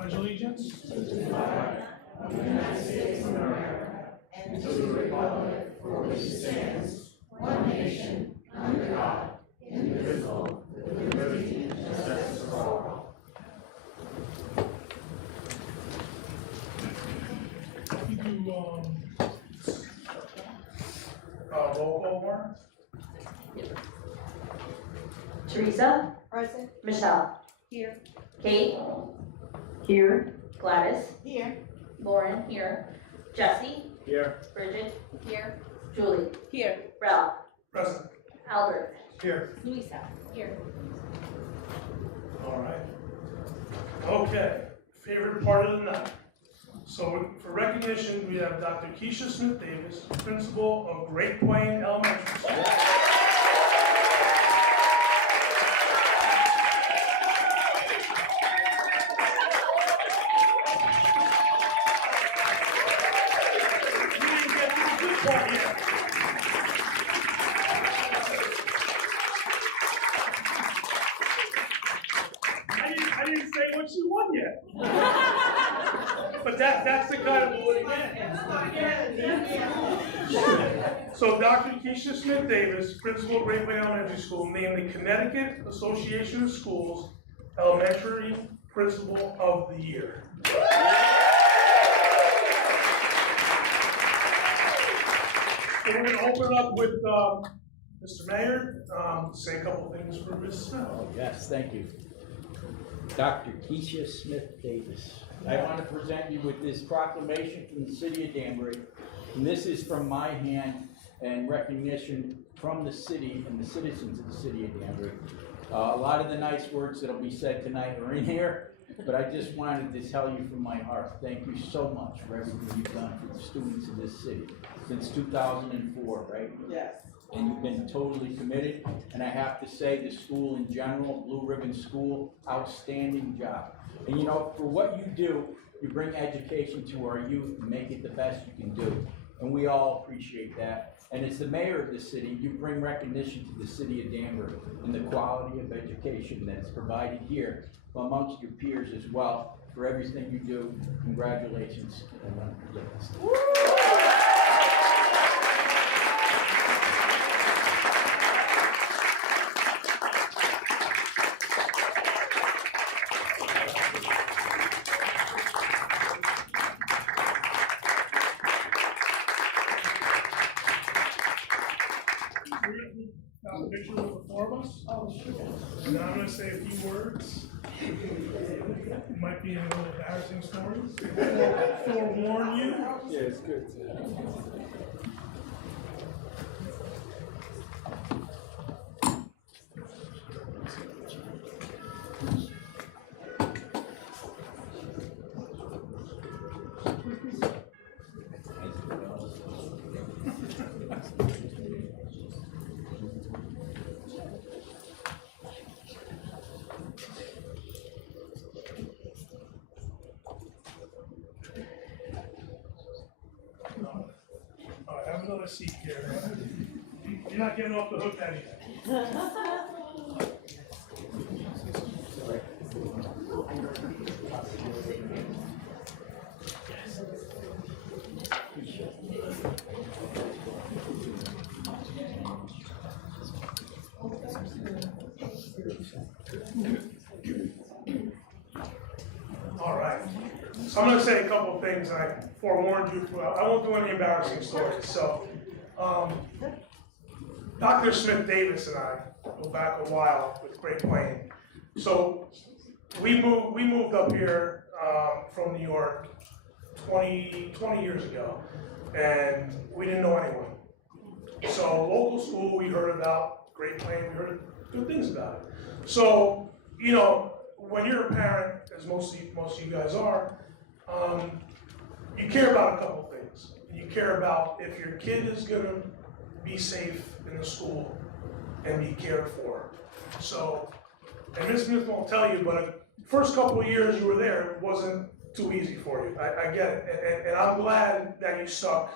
Pledge allegiance. To the flag of the United States of America and to the republic for which it stands, one nation, under God, indivisible, with liberty and justice for all. You do, roll call, Warren? Teresa? Present. Michelle? Here. Kate? Here. Gladys? Here. Lauren? Here. Jesse? Here. Bridget? Here. Julie? Here. Ralph? Present. Albert? Here. Louisa? Here. All right. Okay, favorite part of the night. So for recognition, we have Dr. Keisha Smith Davis, principal of Great Plain Elementary School. We didn't get to the good part yet. I didn't say what she won yet. But that's the kind of award again. So Dr. Keisha Smith Davis, principal of Great Plain Elementary School, named the Connecticut Association of Schools Elementary Principal of the Year. So we're going to open it up with Mr. Mayor, say a couple things for Ms. Smith. Oh, yes, thank you. Dr. Keisha Smith Davis. I want to present you with this proclamation from the city of Danbury. And this is from my hand and recognition from the city and the citizens of the city of Danbury. A lot of the nice words that'll be said tonight are in here, but I just wanted to tell you from my heart, thank you so much for everything you've done for the students of this city since 2004, right? Yes. And you've been totally committed, and I have to say, the school in general, Blue Ribbon School, outstanding job. And you know, for what you do, you bring education to our youth and make it the best you can do. And we all appreciate that. And as the mayor of the city, you bring recognition to the city of Danbury and the quality of education that is provided here amongst your peers as well. For everything you do, congratulations. Got a picture of the four of us? Oh, sure. And now I'm going to say a few words. It might be a little embarrassing stories. Forewarn you. Yeah, it's good. All right, have another seat here. You're not getting off the hook anything. All right. So I'm going to say a couple of things, and I forewarned you. I won't do any embarrassing stories. So, Dr. Smith Davis and I go back a while with Great Plain. So we moved up here from New York 20 years ago, and we didn't know anyone. So local school, we heard about Great Plain. We heard good things about it. So, you know, when you're a parent, as most of you guys are, you care about a couple things. You care about if your kid is going to be safe in the school and be cared for. So, and Ms. Smith won't tell you, but the first couple of years you were there, it wasn't too easy for you. I get it. And I'm glad that you stuck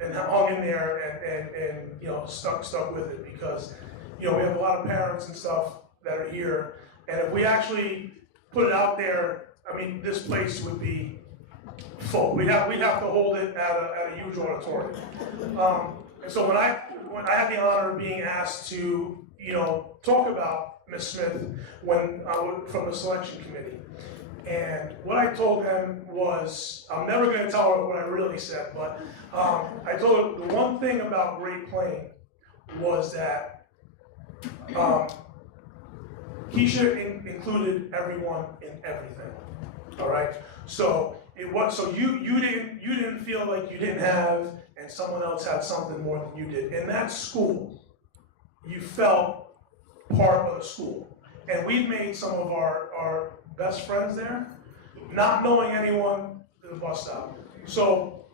and hung in there and you know, stuck with it, because, you know, we have a lot of parents and stuff that are here, and if we actually put it out there, I mean, this place would be full. We'd have to hold it at a huge auditorium. And so when I had the honor of being asked to, talk about Ms. Smith from the selection committee, and what I told them was, I'm never going to tell her what I really said, but I told her the one thing about Great Plain was that he should have included everyone in everything. All right. So you didn't feel like you didn't have, and someone else had something more than you did. In that school, you felt part of the school, and we've made some of our best friends there, not knowing anyone at the bus stop. So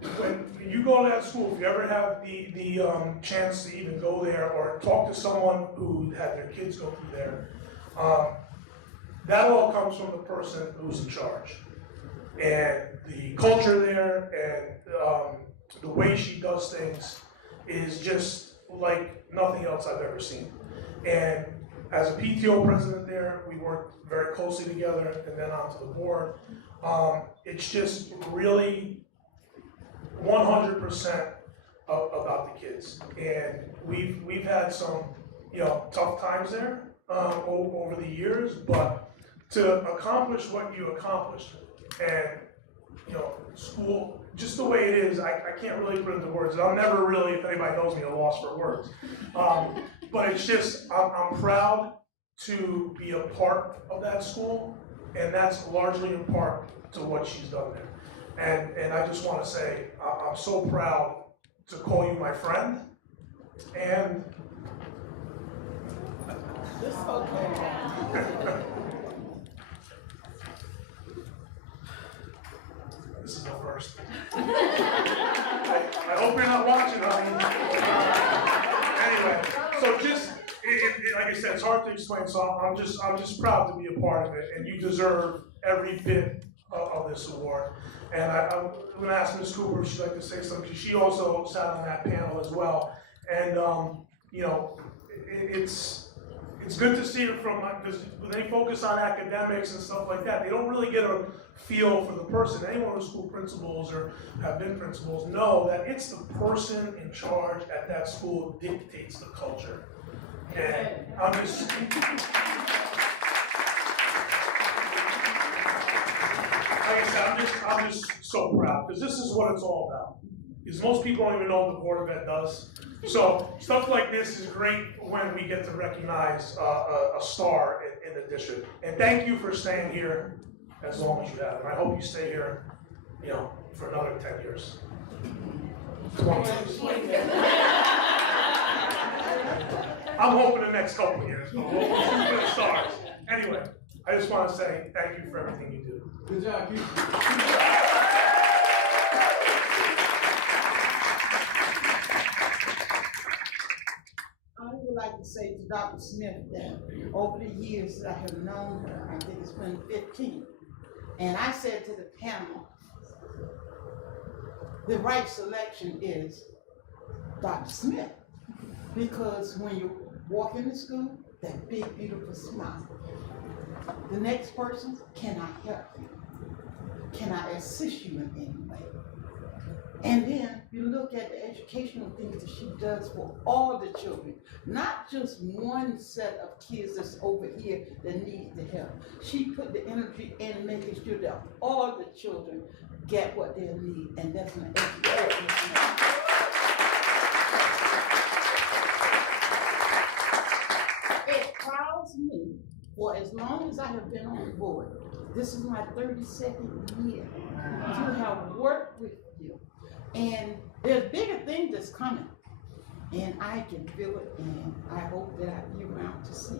when you go to that school, if you ever have the chance to even go there or talk to someone who had their kids go through there, that all comes from the person who's in charge. And the culture there and the way she does things is just like nothing else I've ever seen. And as a PTO president there, we worked very closely together and then onto the board. It's just really 100% about the kids. And we've had some, tough times there over the years, but to accomplish what you accomplished, and school, just the way it is, I can't really put it into words. I'm never really, if anybody knows me, a loss for words. But it's just, I'm proud to be a part of that school, and that's largely in part to what she's done there. And I just want to say, I'm so proud to call you my friend, and this is the first. I hope you're not watching, anyway, so just, like I said, it's hard to explain, so I'm just proud to be a part of it, and you deserve every bit of this award. And I'm going to ask Ms. Cooper if she'd like to say something, because she also sat on that panel as well. And, it's good to see it from, because when they focus on academics and stuff like that, they don't really get a feel for the person. Anyone who's school principals or have been principals know that it's the person in charge at that school who dictates the culture. And I'm just, like I said, I'm just so proud, because this is what it's all about. Because most people don't even know what the Board of Ed does. So stuff like this is great when we get to recognize a star in the district. And thank you for staying here as long as you have. And I hope you stay here, for another 10 years. 20 years. I'm hoping the next couple of years, but we'll shoot for the stars. Anyway, I just want to say thank you for everything you do. Good job, you. I would like to say to Dr. Smith that over the years that I have known her, I think it's been 15, and I said to the panel, the right selection is Dr. Smith, because when you walk into school, that big, beautiful smile. The next person, can I help you? Can I assist you in any way? And then you look at the educational things that she does for all the children, not just one set of kids that's over here that need the help. She put the energy in making sure that all the children get what they need, and that's an education. It prouds me, for as long as I have been on board, this is my 32nd year, to have worked with you. And there's bigger things that's coming, and I can feel it, and I hope that I'll be around to see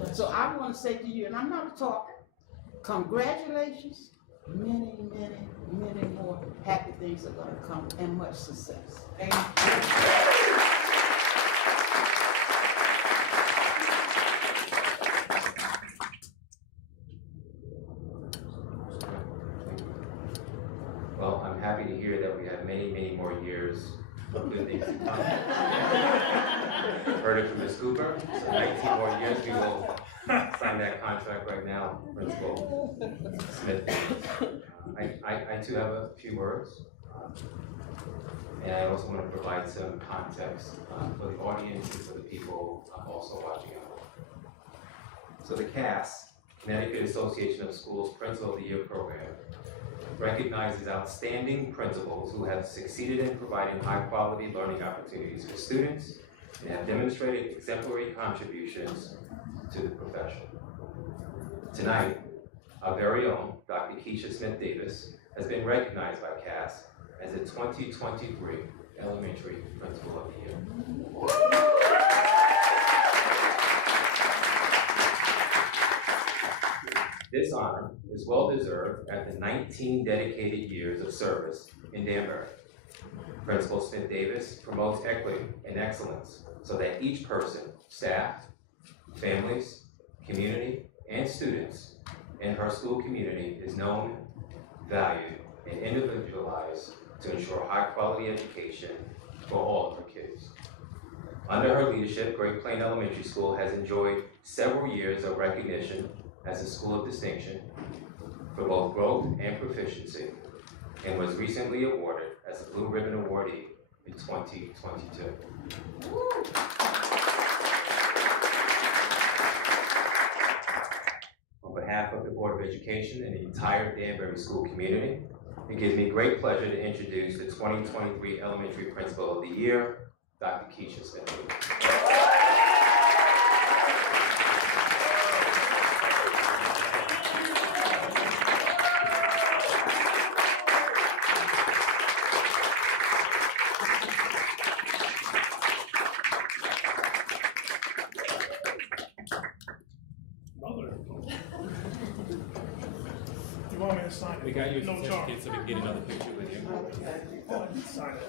it. So I want to say to you, and I'm not talking, congratulations, many, many, many more happy things are going to come, and much success. Thank you. Well, I'm happy to hear that we have many, many more years of good things to come. Heard it from Ms. Cooper, so 19 more years, we will sign that contract right now, Principal Smith. Smith Davis. I too have a few words. And I also want to provide some context for the audience and for the people also watching at home. So the CAS, Connecticut Association of Schools Principal of the Year program, recognizes outstanding principals who have succeeded in providing high-quality learning opportunities for students and have demonstrated exemplary contributions to the profession. Tonight, our very own Dr. Keisha Smith Davis has been recognized by CAS as the 2023 Elementary Principal of the Year. This honor is well deserved after 19 dedicated years of service in Danbury. Principal Smith Davis promotes equity and excellence so that each person, staff, families, community, and students in her school community is known, valued, and individualized to ensure high-quality education for all of her kids. Under her leadership, Great Plain Elementary School has enjoyed several years of recognition as a school of distinction for both growth and proficiency, and was recently awarded as a Blue Ribbon Awardee in 2022. On behalf of the Board of Education and the entire Danbury school community, it gives me great pleasure to introduce the 2023 Elementary Principal of the Year, Dr. Keisha Smith. Mother. You want me to sign it? We got your No charge. certificate so we can get another picture with you. Oh, I can sign it.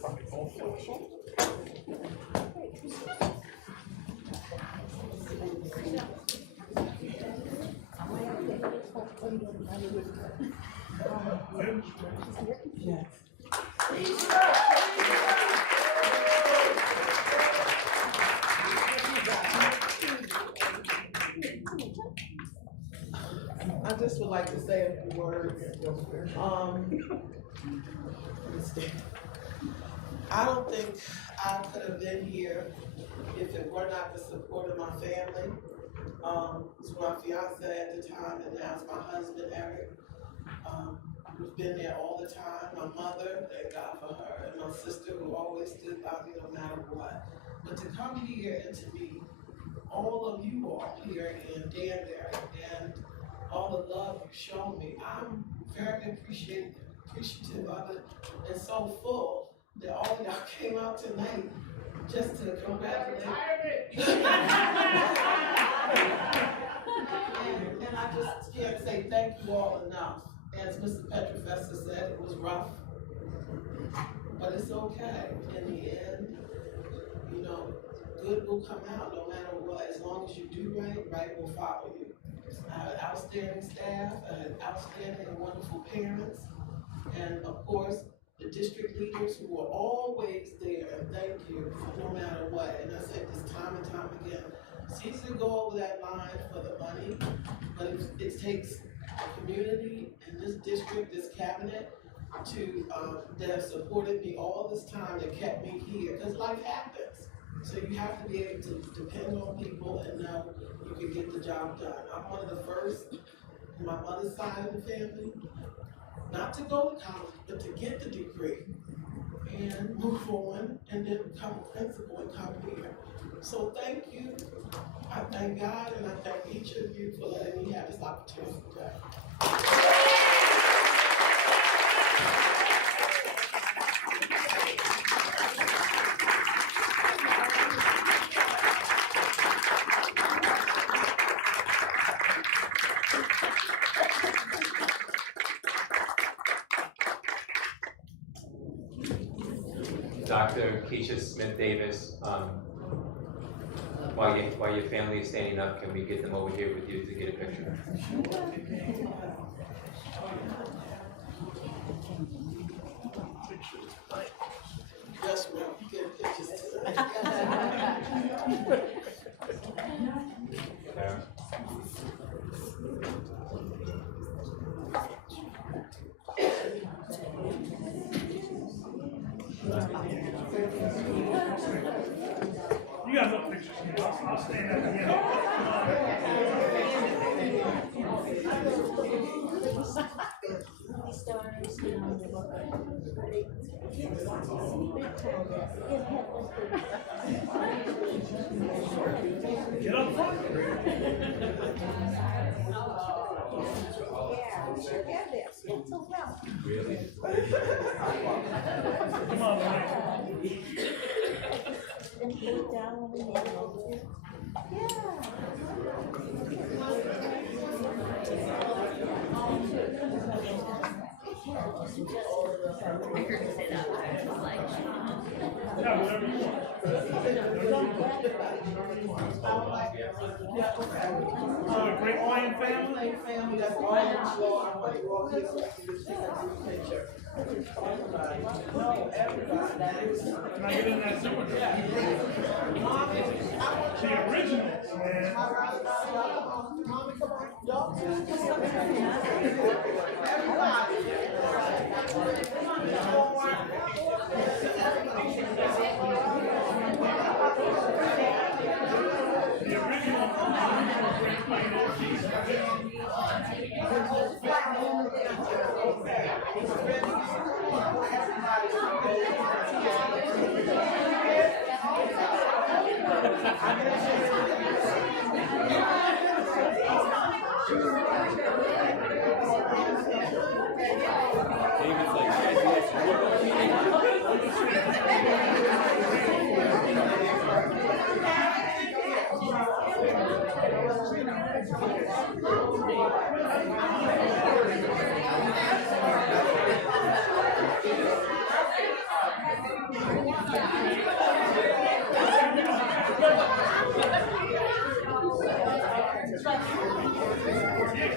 Probably both flash. I just would like to say a few words. I don't think I could have been here if it were not the support of my family. It was my fiance at the time, and now it's my husband, Eric. Who's been there all the time. My mother, thank God for her, and my sister who always stood by me no matter what. But to come here and to meet all of you all here in Danbury and all the love you've shown me, I'm very appreciative of it, and so full that all of y'all came out tonight just to congratulate me. And I just can't say thank you all enough. As Mr. Petrofessa said, it was rough, but it's okay. In the end, you know, good will come out no matter what. As long as you do right, right will follow you. I had outstanding staff, I had outstanding and wonderful parents, and of course, the district leaders who were always there, and thank you for no matter what. And I said this time and time again, it's easy to go over that line for the money, but it takes a community in this district, this cabinet, to that have supported me all this time, that kept me here, because life happens. So you have to be able to depend on people and know you can get the job done. I'm one of the first on my mother's side of the family, not to go to college, but to get the degree and move on and then become a principal and come here. So thank you. I thank God and I thank each of you for letting me have this opportunity today. Dr. Keisha Smith Davis, while your family is standing up, can we get them over here with you to get a picture? You got enough pictures here. I'll stand at the end. Get up front. Come on, Mike. I heard you say that, I was like, Yeah, whatever you want. So a Great Lion family? Family, that's all that's Lord, like, all this, this picture. No, everybody, that is. Can I get in that zone? The originals, man. Mommy, come on, y'all. Everybody. The original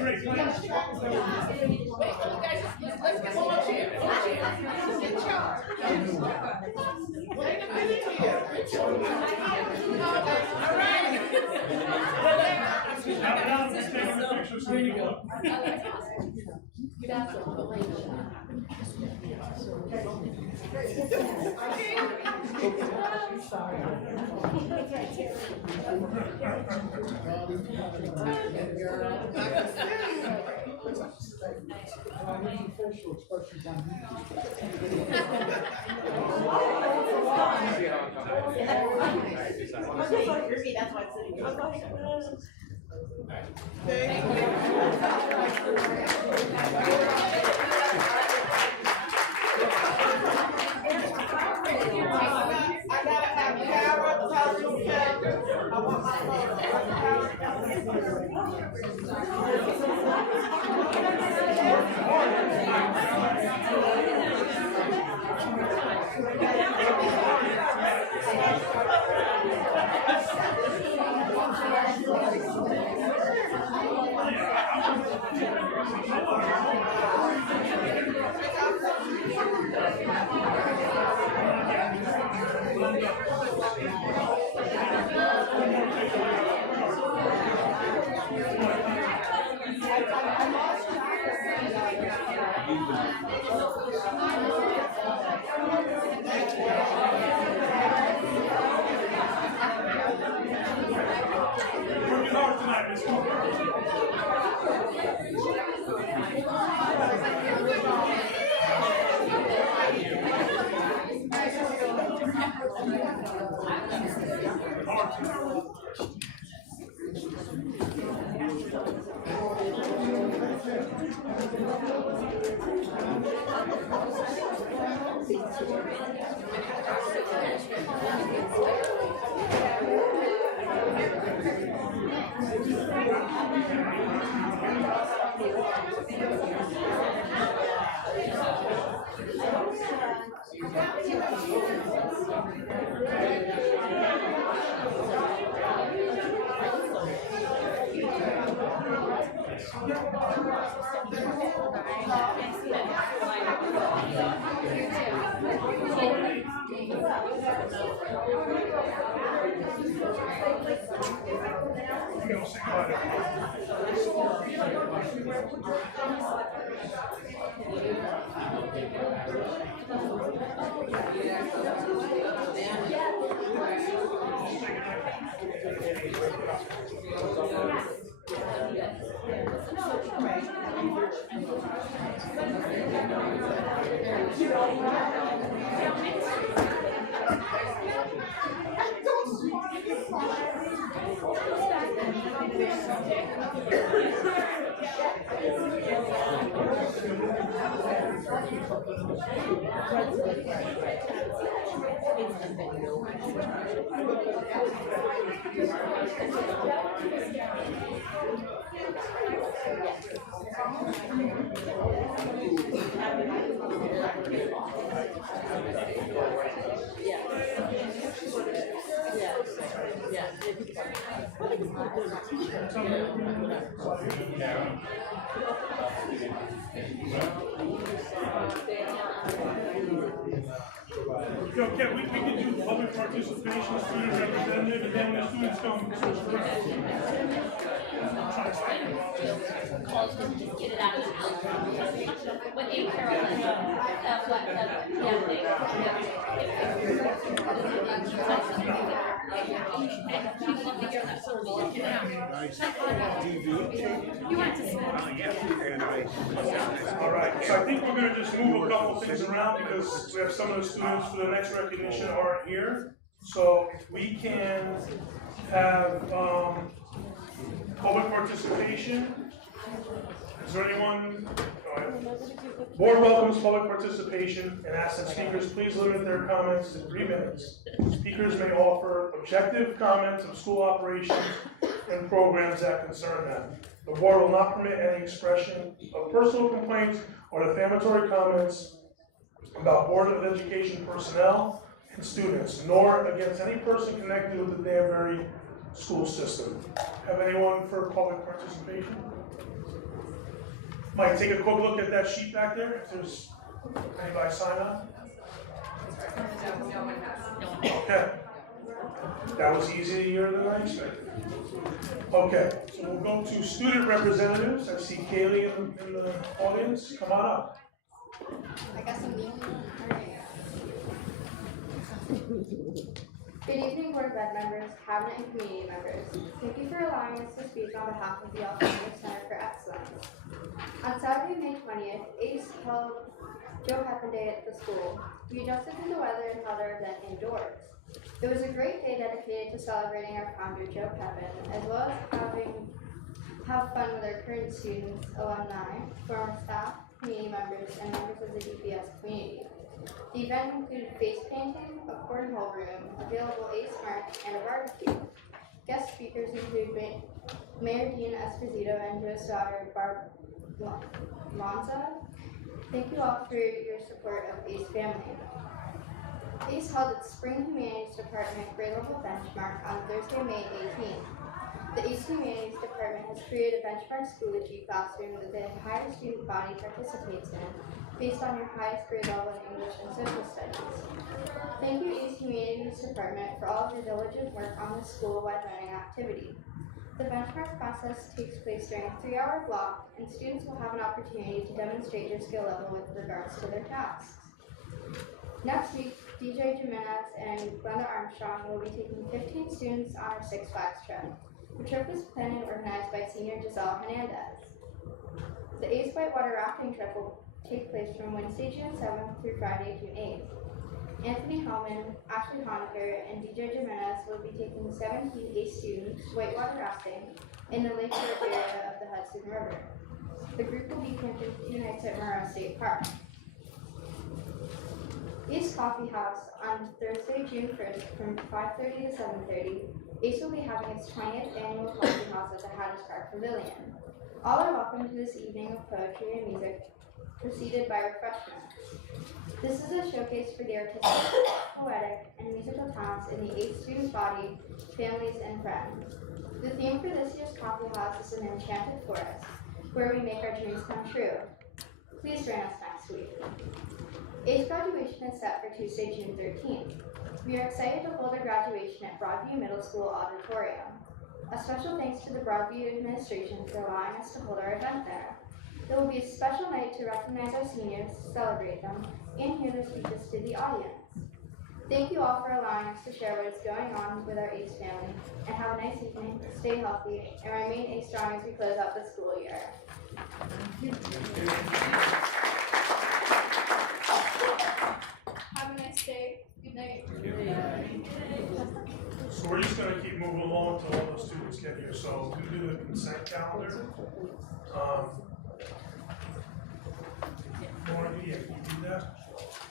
Great Lion David's like, guys, you guys can look at Yeah, Great Lion. Now let's take a picture so you can look. I gotta have Kara, Tyrese, I want my Working hard tonight, Miss Cooper. Yo, Ken, we can do public participation, student representative, and then the students come. Just get it out of the house. What Aunt Carolyn, All right, so I think we're gonna just move a couple things around because we have some of the students for the next recognition aren't here. So we can have, public participation. Is there anyone? Go ahead. Board welcomes public participation and asks that speakers please limit their comments to 3 minutes. Speakers may offer objective comments of school operations and programs that concern them. The board will not permit any expression of personal complaints or defamatory comments about Board of Education personnel and students, nor against any person connected with the Danbury school system. Have anyone for public participation? Mike, take a quick look at that sheet back there, if there's anybody sign up. Okay. That was easier than I expected. Okay, so we'll go to student representatives. I see Kaylee in the audience. Come on up. I got some meat. Good evening, Board of Ed members, Cabinet and community members. Thank you for allowing us to speak on behalf of the Alternative Center for Excellence. On Saturday, May 20th, ACE held Joe Pepin Day at the school. We adjusted to the weather and held our event indoors. It was a great day dedicated to celebrating our founder, Joe Pepin, as well as have fun with our current students, alumni, former staff, community members, and members of the DPS community. The event included face painting, a cornhole room, available ACE merch, and a barbecue. Guest speakers include Mayor Dean Esposito and Joe's daughter, Barb Lanza. Thank you all for your support of ACE family. ACE held its Spring Humanities Department grade level benchmark on Thursday, May 18th. The ACE Humanities Department has created a benchmark Schoology classroom that the entire student body participates in, based on your highest grade level in English and Social Studies. Thank you, ACE Humanities Department, for all of your diligent work on the school-wide learning activity. The benchmark process takes place during a 3-hour block, and students will have an opportunity to demonstrate their skill level with regards to their tasks. Next week, DJ Jimenez and Glenda Armstrong will be taking 15 students on our Six Flags trip. The trip was planned and organized by senior Giselle Hernandez. The ACE Whitewater Rafting trip will take place from Wednesday, June 7th through Friday, June 8th. Anthony Hellman, Ashley Honaker, and DJ Jimenez will be taking 17 ACE students whitewater rafting in the Lake George area of the Hudson River. The group will be camping 2 nights at Monroe State Park. ACE Coffee House on Thursday, June 1st from 5:30 to 7:30. ACE will be having its 20th annual coffee house at the Hatters Park Pavilion. All are welcome to this evening of poetry and music, preceded by refreshments. This is a showcase for the artistic, poetic, and musical talents in the ACE student body, families, and friends. The theme for this year's coffee house is an enchanted forest, where we make our dreams come true. Please join us next week. Eighth graduation is set for Tuesday, June 13th. We are excited to hold our graduation at Broadview Middle School Auditorium. A special thanks to the Broadview administration for allowing us to hold our event there. There will be a special night to recognize our seniors, celebrate them, and hear their speeches to the audience. Thank you all for allowing us to share what is going on with our ACE family, and have a nice evening, stay healthy, and remain ACE strong as we close out the school year. Have a nice day. Good night. So we're just gonna keep moving along till all the students get here, so we do the consent calendar. Lauren, can you do that?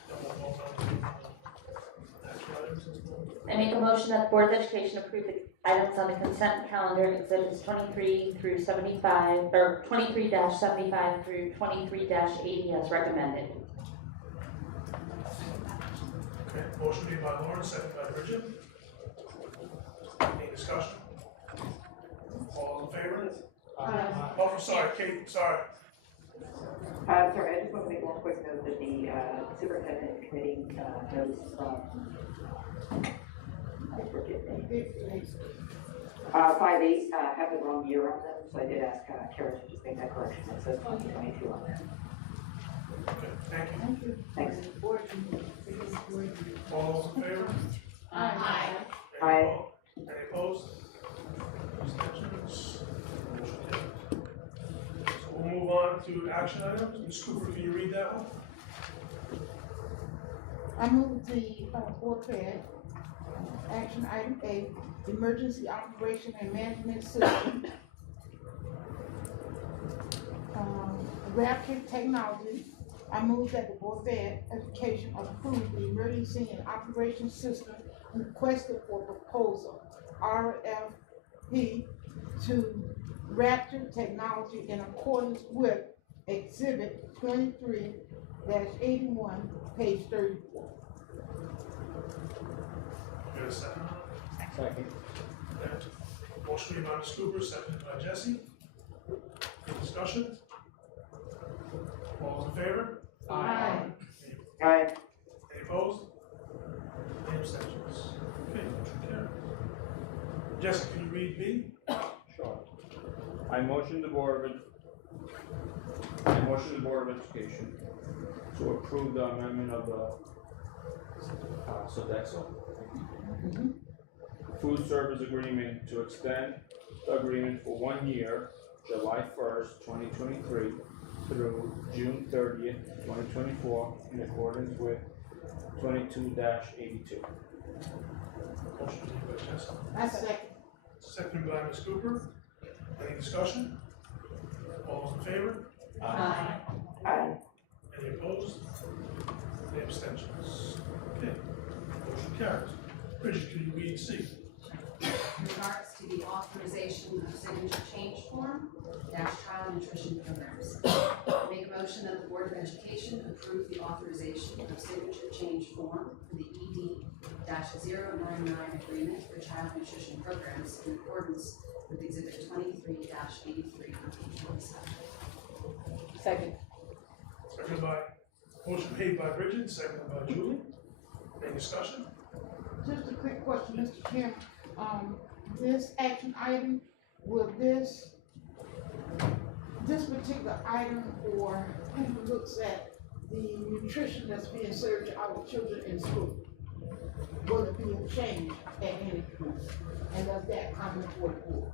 Then we'll vote on the action items. I make a motion that the Board of Education approve the items on the consent calendar, exhibits 23 through 75, or 23-75 through 23-80 as recommended. Okay, motion made by Lauren, second by Bridget. Any discussion? All in favor? Oh, sorry, Kate, sorry. Sorry, I just want to make one quick note that the superintendent committee notes, I forget names. 5-8 have the wrong year on them, so I did ask Kara to just make that correction. It says 2022 on there. Okay, thank you. Thanks. All those in favor? Aye. Aye. Any opposed? Abstentions? Motion carries. So we'll move on to action items. Ms. Cooper, can you read that one? I move the board fed, action item A, emergency operation and management system. Rapid technology, I move that the board fed education approve the emergency and operation system requested for proposal, RFP, to Raptor Technology in accordance with Exhibit 23-81, page 34. Get a second. Second. Okay. Motion made by Ms. Cooper, seconded by Jesse. Any discussion? All those in favor? Aye. Aye. Any opposed? Any abstentions? Okay, motion carries. Jesse, can you read B? Sure. I motion the Board of Education to approve the amendment of the Sodexo food service agreement to extend the agreement for 1 year, July 1st, 2023 through June 30th, 2024, in accordance with 22-82. Motion made by Jesse. I second. Seconded by Ms. Cooper. Any discussion? All those in favor? Aye. Aye. Any opposed? Any abstentions? Okay, motion carries. Bridget, can you read C? In regards to the authorization of signature change form, child nutrition programs. Make a motion that the Board of Education approve the authorization of signature change form for the ED-099 agreement for child nutrition programs in accordance with Exhibit 23-83 on page 47. Second. Seconded by, motion made by Bridget, seconded by Julie. Any discussion? Just a quick question, Mr. Chairman. This action item, will this particular item or who looks at the nutrition that's being served to our children in school, will it be a change at any point? And does that come before the board?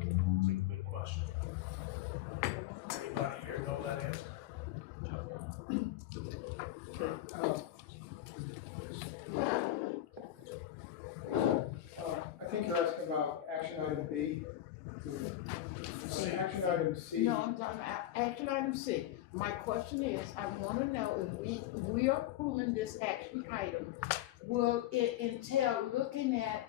It's a good question. Anybody here know that answer? I think you're asking about action item B. Action item C. No, I'm talking about action item C. My question is, I wanna know if we are approving this action item, will it entail looking at,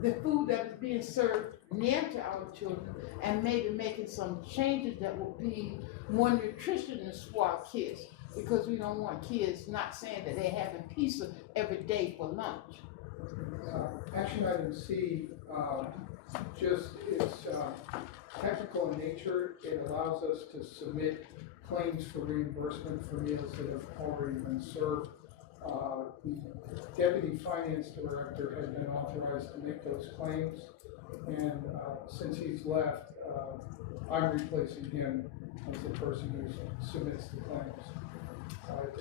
the food that is being served near to our children and maybe making some changes that will be more nutritious for our kids? Because we don't want kids not saying that they're having pizza every day for lunch. Action item C, it's technical in nature. It allows us to submit claims for reimbursement for meals that have already been served. The deputy finance director has been authorized to make those claims, and since he's left, I'm replacing him as the person who submits the claims.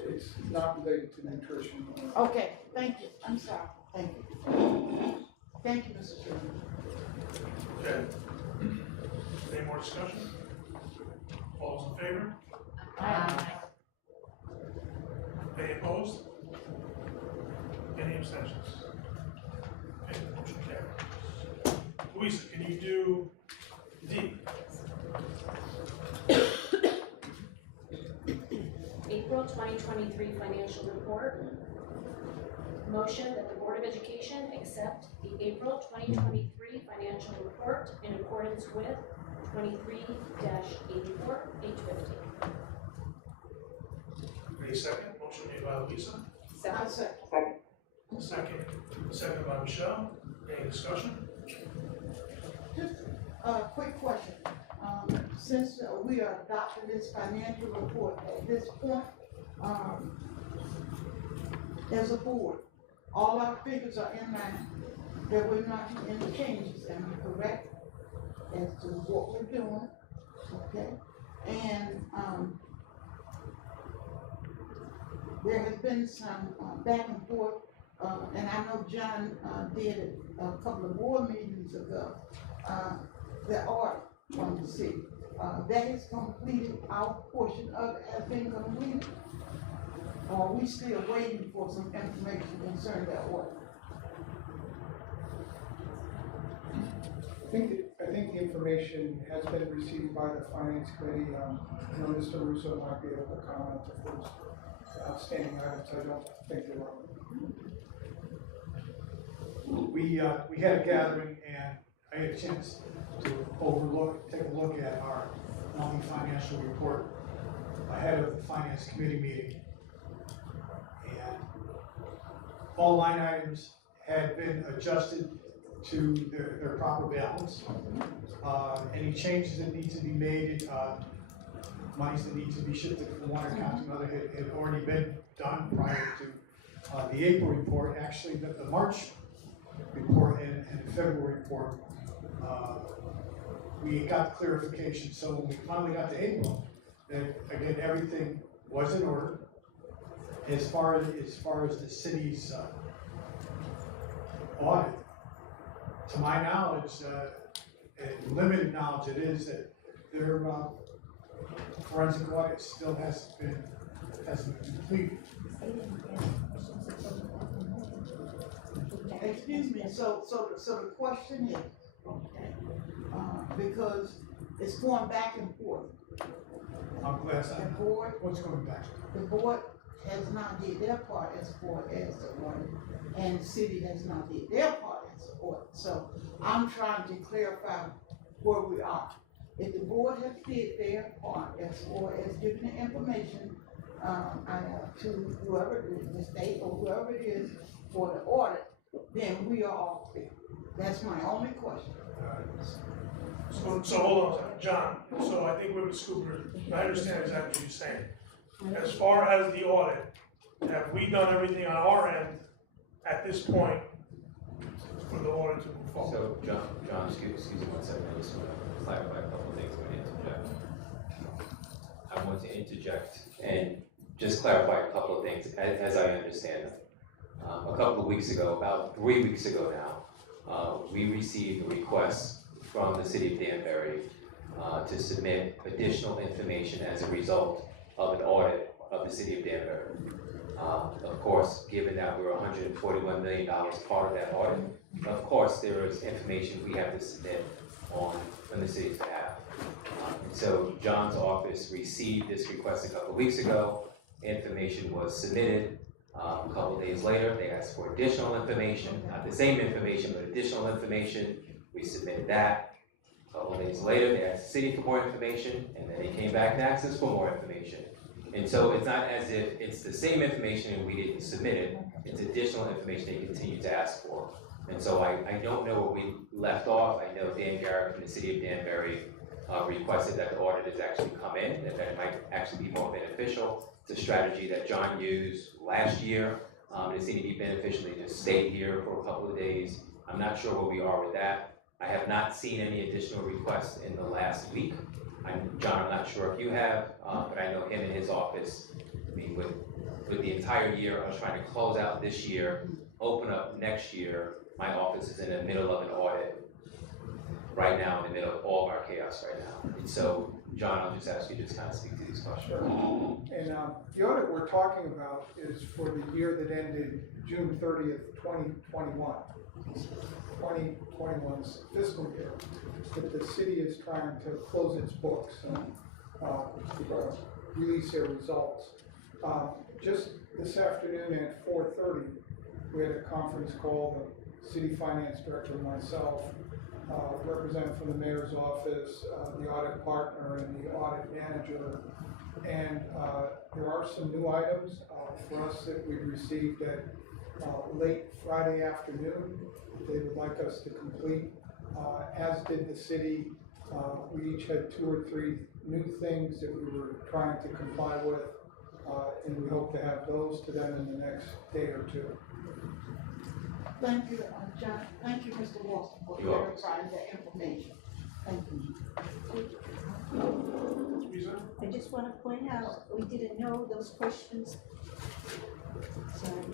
It's not related to nutrition. Okay, thank you, I'm sorry, thank you. Thank you, Mr. Chairman. Okay. Any more discussion? All those in favor? Any opposed? Any abstentions? Okay, motion carries. Louisa, can you do D? April 2023 financial report. Motion that the Board of Education accept the April 2023 financial report in accordance with 23-84, 850. Any second? Motion made by Louisa. I second. Second by Michelle. Any discussion? Just a quick question. Since we are adopting this financial report at this point, as a board, all our figures are in line. There will not be any changes, am I correct? As to what we're doing, okay? And, there has been some, back and forth, and I know John, did it a couple of board meetings ago, the audit from the city. That is completed, our portion of it has been completed. Or are we still waiting for some information concerning that audit? I think the information has been received by the finance committee. Mr. Russo might be able to comment if there's outstanding items. I don't think there are. We had a gathering and I had a chance to take a look at our monthly financial report ahead of the finance committee meeting. And all line items had been adjusted to their proper balance. Any changes that need to be made, monies that need to be shifted from one account to another had already been done prior to the April report. Actually, the March report and the February report, we got clarification. So when we finally got to April, that again everything was in order. As far as the city's audit, to my knowledge, and limited knowledge, it is that their forensic audit still hasn't been completed. Excuse me, so the question is, okay, because it's going back and forth. I'm glad The board, what's going back. the board has not did their part as far as the audit, and the city has not did their part as the audit. So I'm trying to clarify where we are. If the board has did their part as far as giving the information, to whoever it is, the state or whoever it is for the audit, then we are all clear. That's my only question. So hold on a second, John, so I think we're with Scooper, I understand exactly what you're saying. As far as the audit, have we done everything on our end at this point for the audit to move forward? So, John, excuse me 1 second, I just want to clarify a couple of things when I interject. I want to interject and just clarify a couple of things as I understand them. A couple of weeks ago, about 3 weeks ago now, we received a request from the city of Danbury to submit additional information as a result of an audit of the city of Danbury. Of course, given that we're $141 million part of that audit, of course, there is information we have to submit on the city's behalf. So John's office received this request a couple of weeks ago. Information was submitted. A couple of days later, they asked for additional information, not the same information, but additional information. We submitted that. A couple of days later, they asked the city for more information, and then they came back and asked us for more information. And so it's not as if it's the same information and we didn't submit it, it's additional information they continue to ask for. And so I don't know where we left off. I know Dan Garrett from the city of Danbury requested that the auditors actually come in, and that it might actually be more beneficial. It's a strategy that John used last year. It seemed to be beneficial to just stay here for a couple of days. I'm not sure where we are with that. I have not seen any additional requests in the last week. John, I'm not sure if you have, but I know him and his office, I mean, with the entire year, I was trying to close out this year, open up next year. My office is in the middle of an audit right now, in the middle of all of our chaos right now. And so, John, I'll just ask you to just kind of speak to these questions. And the audit we're talking about is for the year that ended June 30th, 2021. 2021's fiscal year, that the city is trying to close its books and release their results. Just this afternoon at 4:30, we had a conference call, the city finance director and myself, representative from the mayor's office, the audit partner and the audit manager. And there are some new items for us that we received at late Friday afternoon. They would like us to complete, as did the city. We each had 2 or 3 new things that we were trying to comply with, and we hope to have those to them in the next day or 2. Thank you, John. Thank you, Mr. Walton, for clarifying that information. Thank you. I just want to point out, we didn't know those questions. Sorry.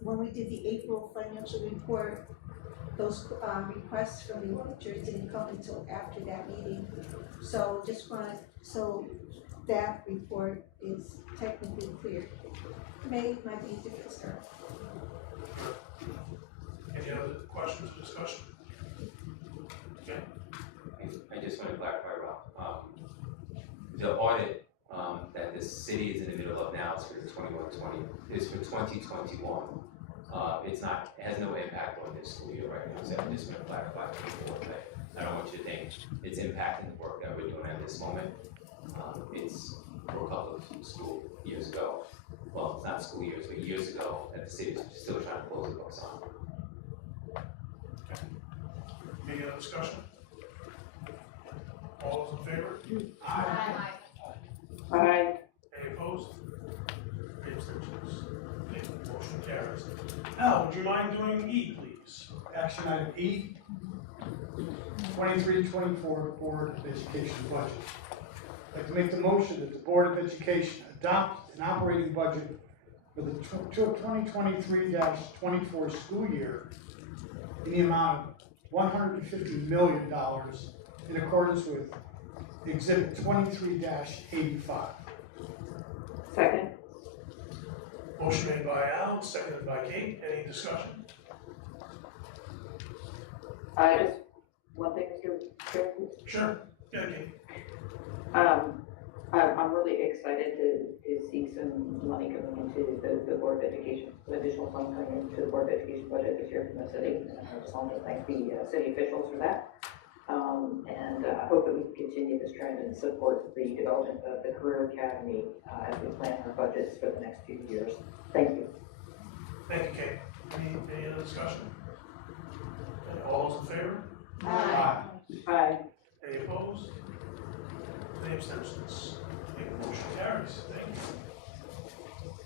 When we did the April financial report, those requests from the auditors didn't come until after that meeting. So just wanted, so that report is technically clear. Might be a different start. Any other questions or discussion? Okay. I just want to clarify, Rob. The audit that the city is in the middle of now is for 2021. It has no impact on this school year right now, so I'm just going to clarify before that. I don't want you to think it's impacting the work that we're doing at this moment. It's for a couple of school years ago. Well, it's not school years, but years ago that the city is still trying to close the books on. Okay. Any other discussion? All those in favor? Aye. Aye. Any opposed? Any abstentions? Okay, motion carries. Now, would you mind doing E, please? Action item E, 23-24 Board of Education budget. I'd like to make the motion that the Board of Education adopt an operating budget for the 2023-24 school year in the amount of $150 million in accordance with Exhibit 23-85. Second. Motion made by Al, seconded by Kate. Any discussion? Just one thing, Mr. Chair, please. Sure. Yeah, Kate. I'm really excited to see some money coming into the Board of Education, some additional funds coming into the Board of Education budget this year from the city. And I just want to thank the city officials for that. And I hope that we can continue this trend and support the development of the Career Academy as we plan our budgets for the next few years. Thank you. Thank you, Kate. Any other discussion? Okay, all those in favor? Aye. Aye. Any opposed? Any abstentions? Okay, motion carries. Thank you.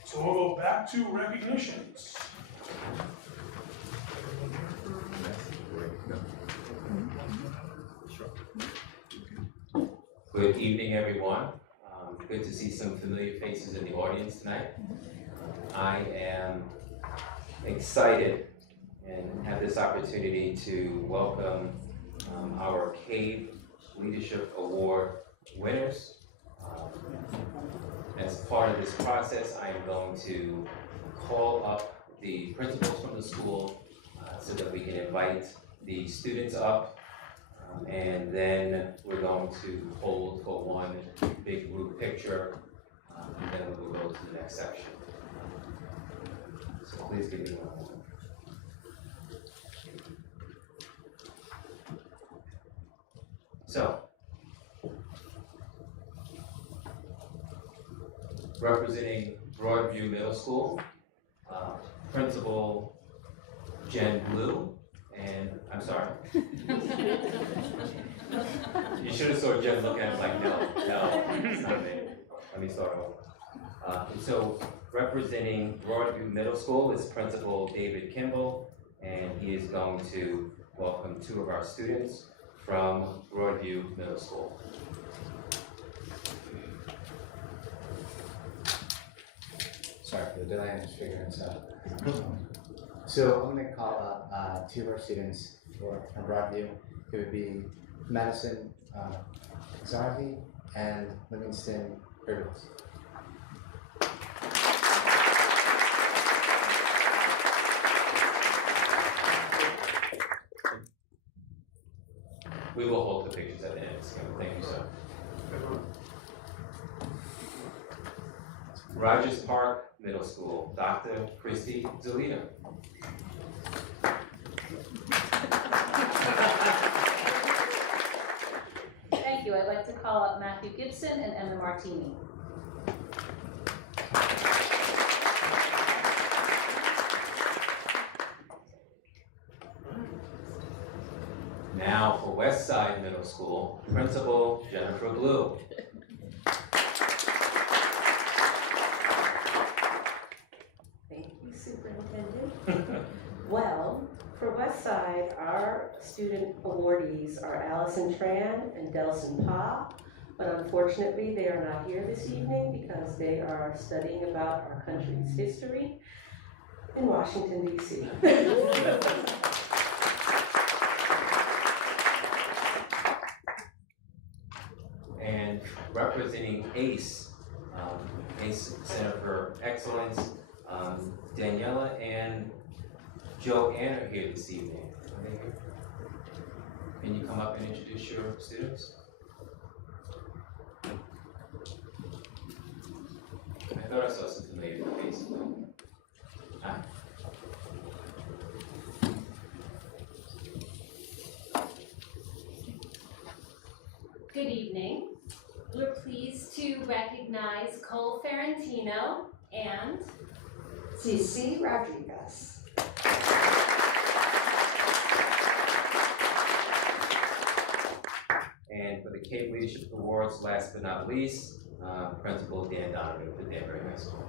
So we'll go back to recognitions. Good evening, everyone. Good to see some familiar faces in the audience tonight. I am excited and have this opportunity to welcome our CAVE Leadership Award winners. As part of this process, I am going to call up the principals from the school so that we can invite the students up. And then we're going to hold for one big group picture, and then we'll go to the next section. So please give me one moment. So, representing Broadview Middle School, Principal Jen Blue, and I'm sorry. You should have saw Jen look at him like, no, it's not me. Let me start over. And so representing Broadview Middle School is Principal David Kimball, and he is going to welcome 2 of our students from Broadview Middle School. Sorry for the delay, I'm just figuring this out. So I'm gonna call up 2 of our students from Broadview. It would be Madison Zarvi and Livingston Hurdles. We will hold the pictures at the end, so thank you, sir. Rogers Park Middle School, Dr. Christy Zelita. Thank you. I'd like to call up Matthew Gibson and Emma Martini. Now for West Side Middle School, Principal Jennifer Blue. Thank you, Superintendent. Well, for West Side, our student awardees are Allison Tran and Delson Pa, but unfortunately they are not here this evening because they are studying about our country's history in Washington, D.C. And representing ACE, ACE Center for Excellence, Daniela and Joanne are here this evening. Are they here? Can you come up and introduce your students? I thought I saw some familiar faces. Hi. Good evening. We're pleased to recognize Cole Ferrantino and Cici Rodriguez. And for the Cape Leadership Awards, last but not least, Principal Dan Donovan for Danbury High School.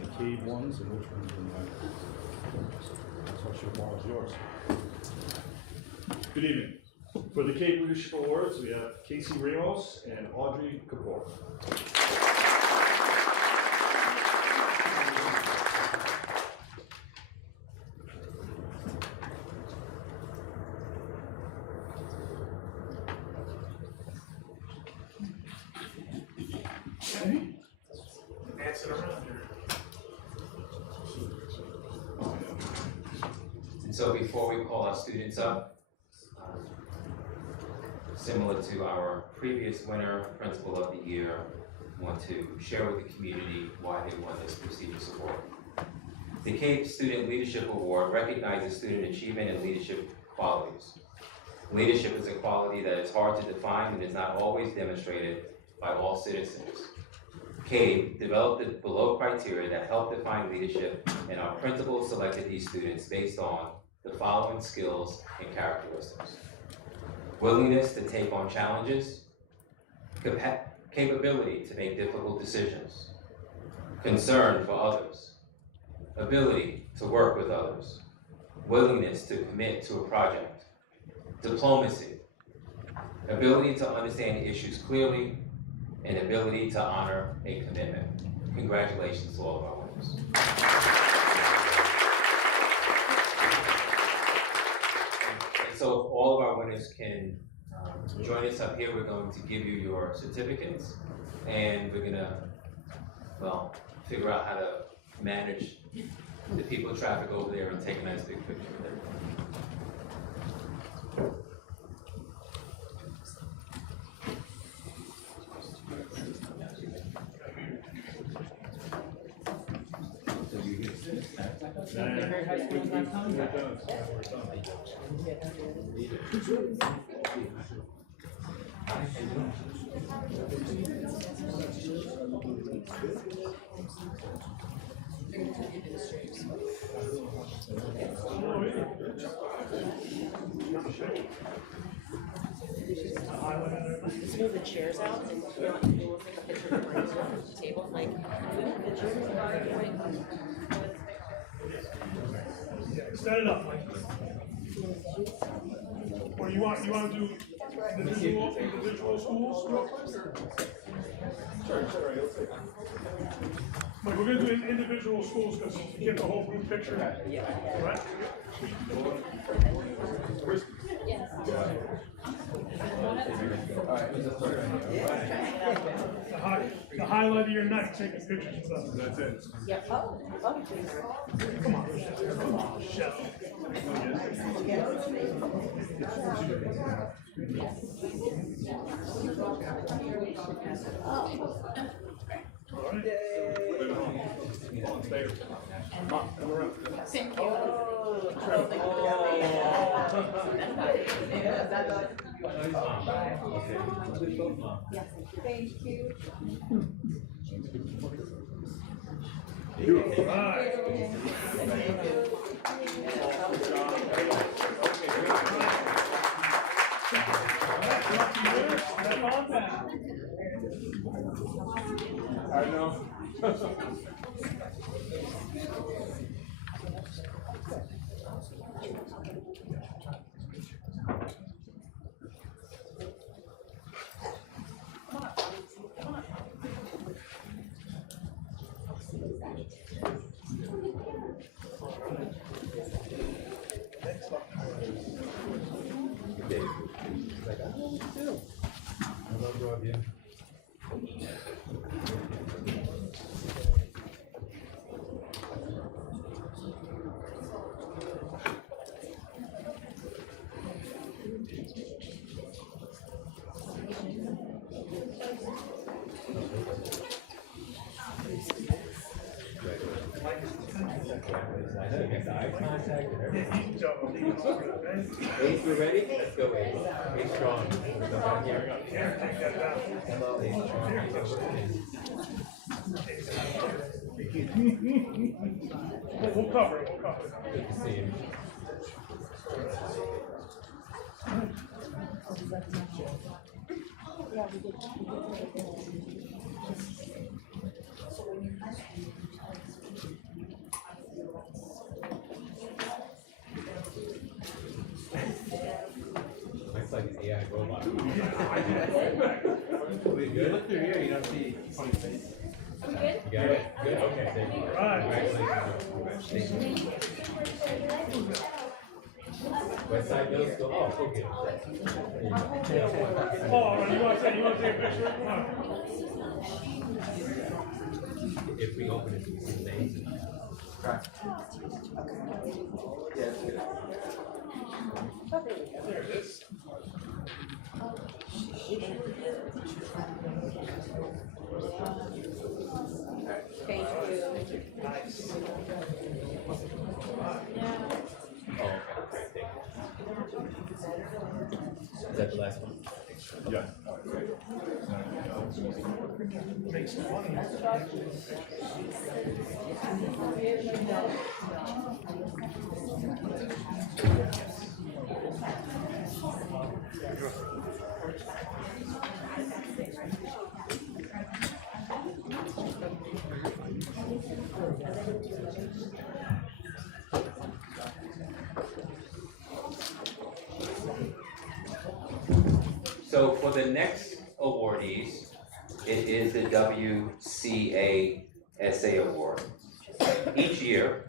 The key ones and which ones are mine? That's what your ball is yours. Good evening. For the Cape Leadership Awards, we have Casey Ramos and Audrey Kapoor. Dance it around here. And so before we call our students up, similar to our previous winner, Principal of the Year, I want to share with the community why they won this prestigious award. The Cape Student Leadership Award recognizes student achievement and leadership qualities. Leadership is a quality that is hard to define and is not always demonstrated by all citizens. CABE developed the below criteria that help define leadership, and our principals selected these students based on the following skills and characteristics: willingness to take on challenges, capability to make difficult decisions, concern for others, ability to work with others, willingness to commit to a project, diplomacy, ability to understand issues clearly, and ability to honor a commitment. Congratulations to all of our winners. And so if all of our winners can join us up here, we're going to give you your certificates, and we're gonna, well, figure out how to manage the people traffic over there and take a nice big picture of everything. Just move the chairs out and we'll take a picture of the table, like, the chairs are going. Set it up, Mike. Or you want to do individual schools? Sure. Mike, we're gonna do individual schools because you get the whole group picture. Right? The highlight of your night, taking pictures and stuff. That's it. Yep. Come on, Michelle. Thank you. Thank you. Beautiful. Right. I know. Ace, you ready? Let's go, Ace. Ace strong. Hello, Ace strong. We'll cover it, Good to see you. Looks like an AI robot. We good? Look through here, you don't see funny face. We good? You got it? Good, okay, thank you. Congratulations. West Side Middle School, oh, okay. Oh, you want to take a picture? If we open it, we see the names. There it is. Thank you. Nice. Oh, okay, great, thank you. Is that the last one? Yeah. Make some money. So for the next awardees, it is the WCASA Award. Each year,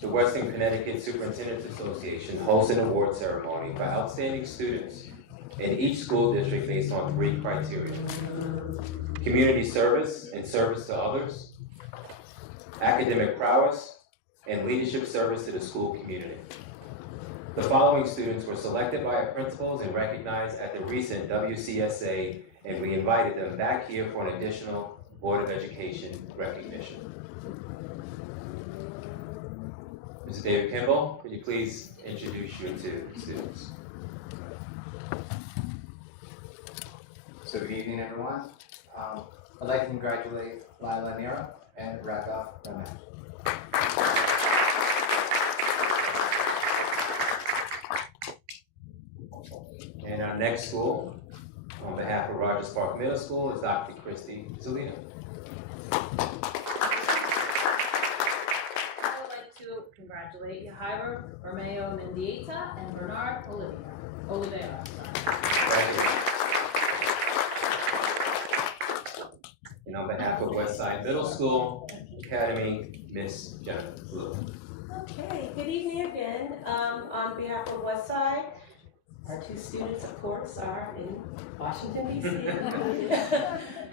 the Western Connecticut Superintendent's Association hosts an award ceremony for outstanding students in each school district based on 3 criteria: community service and service to others, academic prowess, and leadership service to the school community. The following students were selected by our principals and recognized at the recent WCSA, and we invited them back here for an additional Board of Education recognition. Mr. David Kimball, could you please introduce your 2 students? So good evening, everyone. I'd like to congratulate Lila Nero and Raghav Ramesh. our next school, on behalf of Rogers Park Middle School, is Dr. Christy Zelina. I would like to congratulate Jairo Romeo Mendieta and Bernard Oliveira. And on behalf of Westside Middle School Academy, Miss Jennifer Blue. Okay, good evening again. On behalf of Westside, our two students, of course, are in Washington, D.C.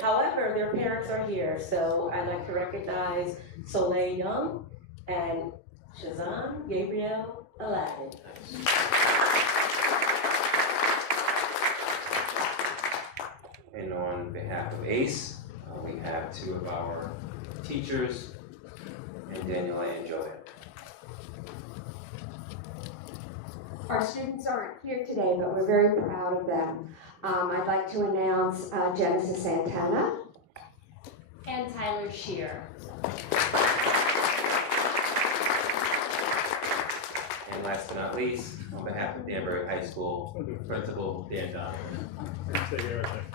However, their parents are here, so I'd like to recognize Soleil Young and Shazam Gabriel Aladdin. And on behalf of ACE, we have two of our teachers, and Daniela and Joanne. Our students aren't here today, but we're very proud of them. I'd like to announce Genesis Santana. And Tyler Shear. And last but not least, on behalf of Danbury High School, Principal Dan Donovan. Stay here, I think.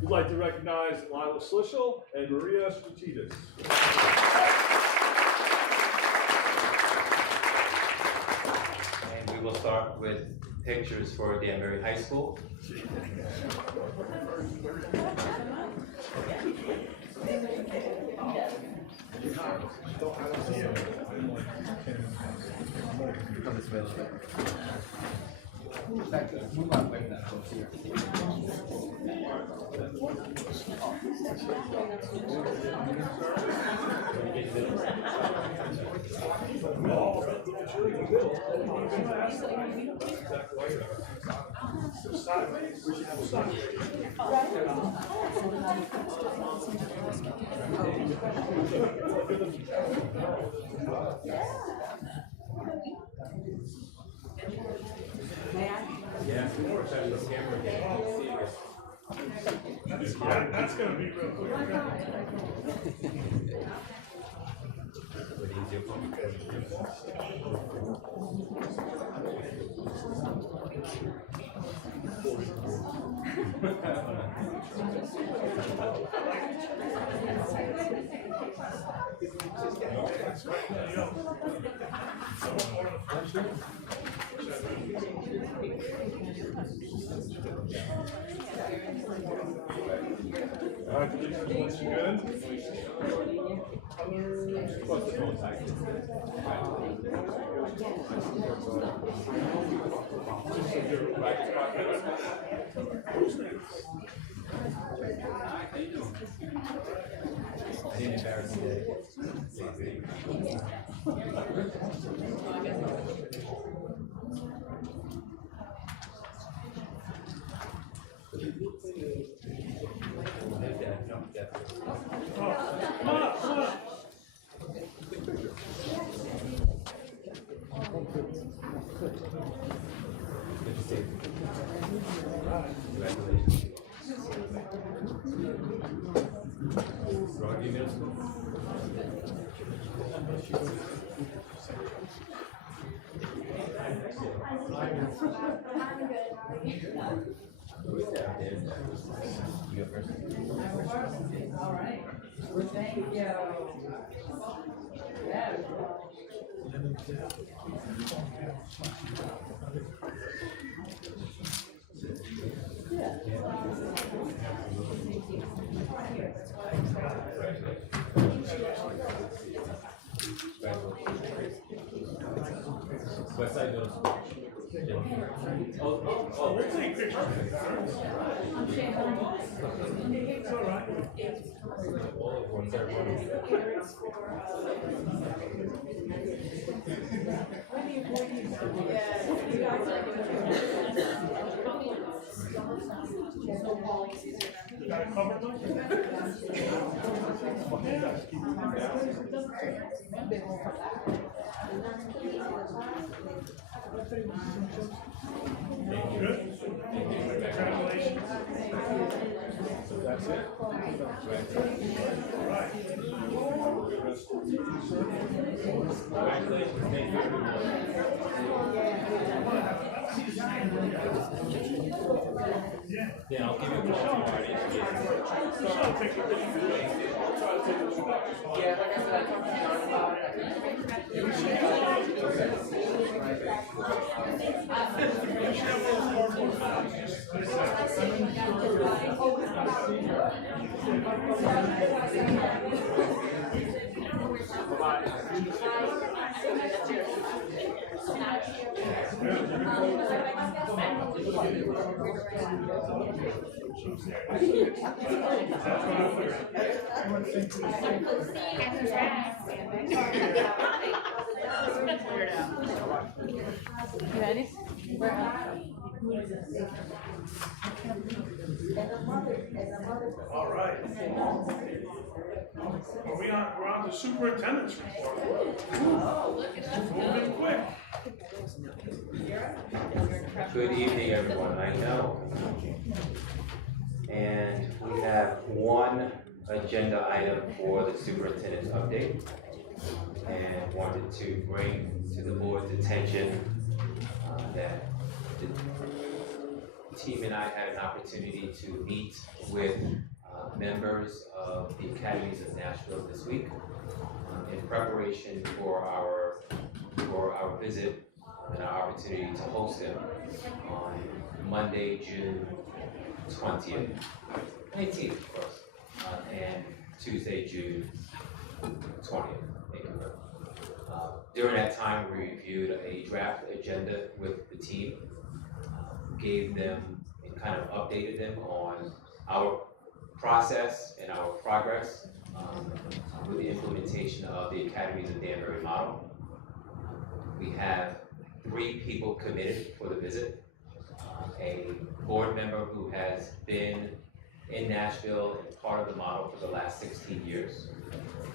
We'd like to recognize Lila Slishel and Maria Strategis. And we will start with pictures for Danbury High School. Yeah, that's gonna be real quick. All right, once you're good. What's the phone tag? I didn't embarrass you. All right. Thank you. Yeah. Westside Middle School. Oh, We'll take pictures. It's all right. You got it covered, Mike? Good. Congratulations. So that's it? All right. Congratulations, thank you everyone. Yeah, I'll give you a call tomorrow. Yeah, like I said, I talked to John about it. Ready? All right. We're on the superintendent's report. Moving quick. Good evening, everyone, I know. And we have one agenda item for the superintendent's update. And wanted to bring to the board's attention that the team and I had an opportunity to meet with members of the Academies of Nashville this week in preparation for our visit and our opportunity to host them on Monday, June 20th, 19th, of course, and Tuesday, June 20th. Thank you. During that time, we reviewed a draft agenda with the team, gave them and kind of updated them on our process and our progress with the implementation of the Academies of Danbury model. We have 3 people committed for the visit. A board member who has been in Nashville and part of the model for the last 16 years.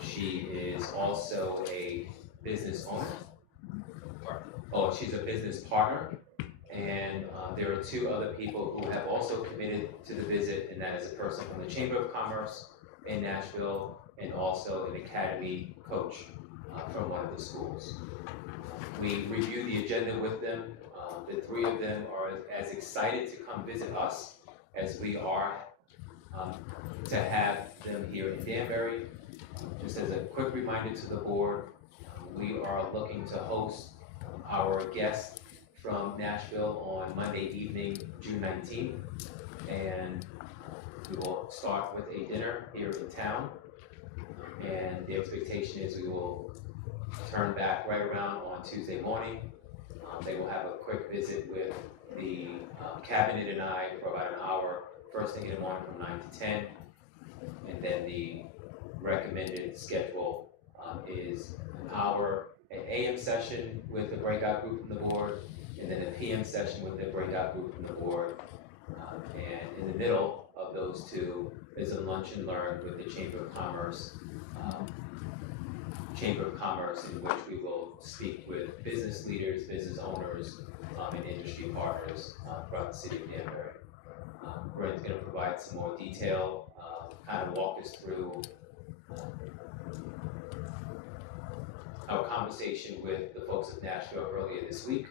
She is also a business owner. Oh, she's a business partner. And there are 2 other people who have also committed to the visit, and that is a person from the Chamber of Commerce in Nashville and also an academy coach from one of the schools. We reviewed the agenda with them. The 3 of them are as excited to come visit us as we are to have them here in Danbury. Just as a quick reminder to the board, we are looking to host our guest from Nashville on Monday evening, June 19th. And we will start with a dinner here in town. And the expectation is we will turn back right around on Tuesday morning. They will have a quick visit with the cabinet and I for about an hour, first thing in the morning from 9 to 10. And then the recommended schedule is an hour, an AM session with the breakout group from the board, and then a PM session with the breakout group from the board. And in the middle of those 2 is a lunch and learn with the Chamber of Commerce, in which we will speak with business leaders, business owners, and industry partners throughout the city of Danbury. Brent's going to provide some more detail, kind of walk us through our conversation with the folks of Nashville earlier this week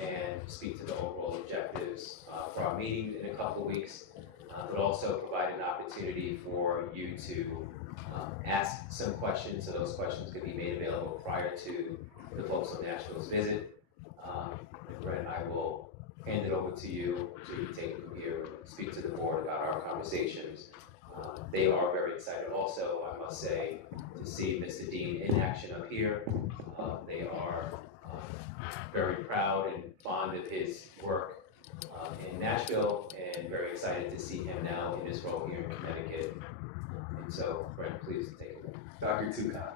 and speak to the overall objectives for our meeting in a couple of weeks, but also provide an opportunity for you to ask some questions, so those questions can be made available prior to the folks of Nashville's visit. Brent, I will hand it over to you so you can take it from here and speak to the board about our conversations. They are very excited also, I must say, to see Mr. Dean in action up here. They are very proud and fond of his work in Nashville and very excited to see him now in his role here in Connecticut. And so, Brent, please take it. Dr. Tukan.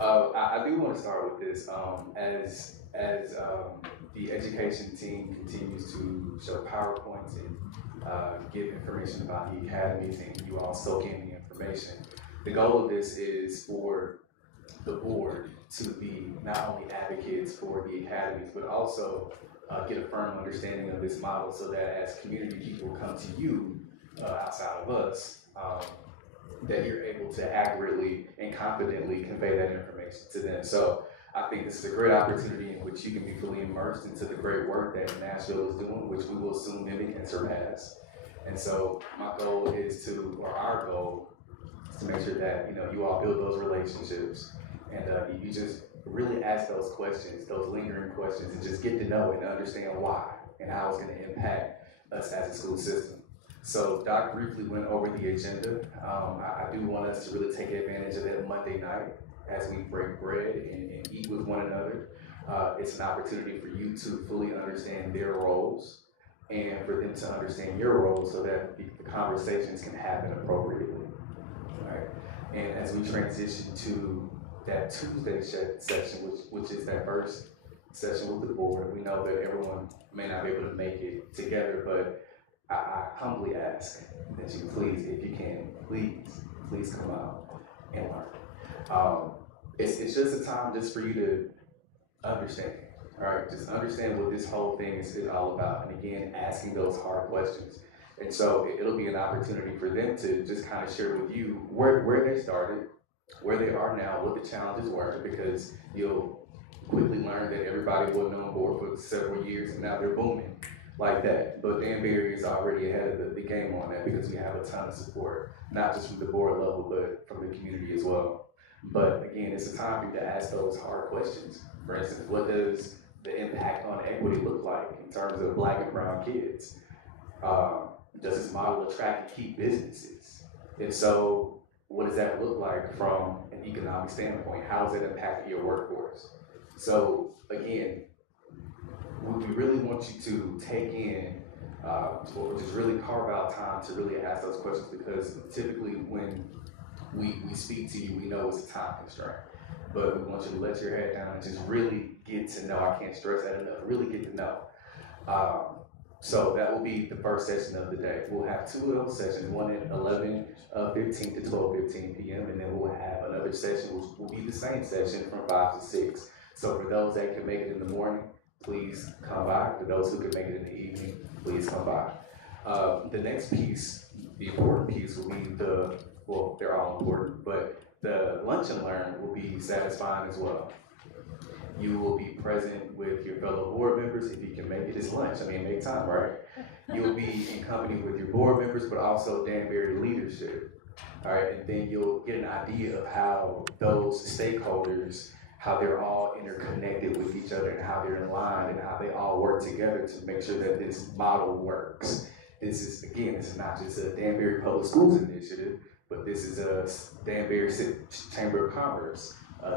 I do want to start with this. As the education team continues to show PowerPoints and give information about the academies and you all soak in the information, the goal of this is for the board to be not only advocates for the academies, but also get a firm understanding of this model so that as community people come to you outside of us, that you're able to accurately and confidently convey that information to them. So I think this is a great opportunity in which you can be fully immersed into the great work that Nashville is doing, which we will soon mimic and surpass. And so my goal is to, or our goal, is to make sure that, you know, you all build those relationships and you just really ask those questions, those lingering questions, and just get to know and understand why and how it's gonna impact us as a school system. So Doc briefly went over the agenda. I do want us to really take advantage of that Monday night as we break bread and eat with one another. It's an opportunity for you to fully understand their roles and for them to understand your roles so that the conversations can happen appropriately, right? And as we transition to that Tuesday session, which is that first session with the board, we know that everyone may not be able to make it together, but I humbly ask that you please, if you can, please come out and learn. It's just a time just for you to understand, all right? Just understand what this whole thing is all about. And again, asking those hard questions. And so it'll be an opportunity for them to just kind of share with you where they started, where they are now, what the challenges were, because you'll quickly learn that everybody wasn't on board for several years and now they're booming like that. But Danbury is already ahead of the game on that because we have a ton of support, not just from the board level, but from the community as well. But again, it's a time for you to ask those hard questions. For instance, what does the impact on equity look like in terms of Black and brown kids? Does this model attract and keep businesses? If so, what does that look like from an economic standpoint? How does that impact your workforce? So again, we really want you to take in, or just really carve out time to really ask those questions, because typically when we speak to you, we know it's a time constraint, but we want you to let your head down and just really get to know. I can't stress that enough, really get to know. So that will be the first session of the day. We'll have two of those sessions, one at 11:15 to 12:15 p.m. and then we'll have another session which will be the same session from 5 to 6. So for those that can make it in the morning, please come by. For those who can make it in the evening, please come by. The next piece, the important piece, will be well, they're all important, but the lunch and learn will be satisfying as well. You will be present with your fellow board members if you can make it. It's lunch, I mean, make time, right? You'll be in company with your board members, but also Danbury leadership, all right? And then you'll get an idea of how those stakeholders, how they're all interconnected with each other and how they're in line and how they all work together to make sure that this model works. This is, again, this is not just a Danbury Public Schools initiative, but this is a Danbury Chamber of Commerce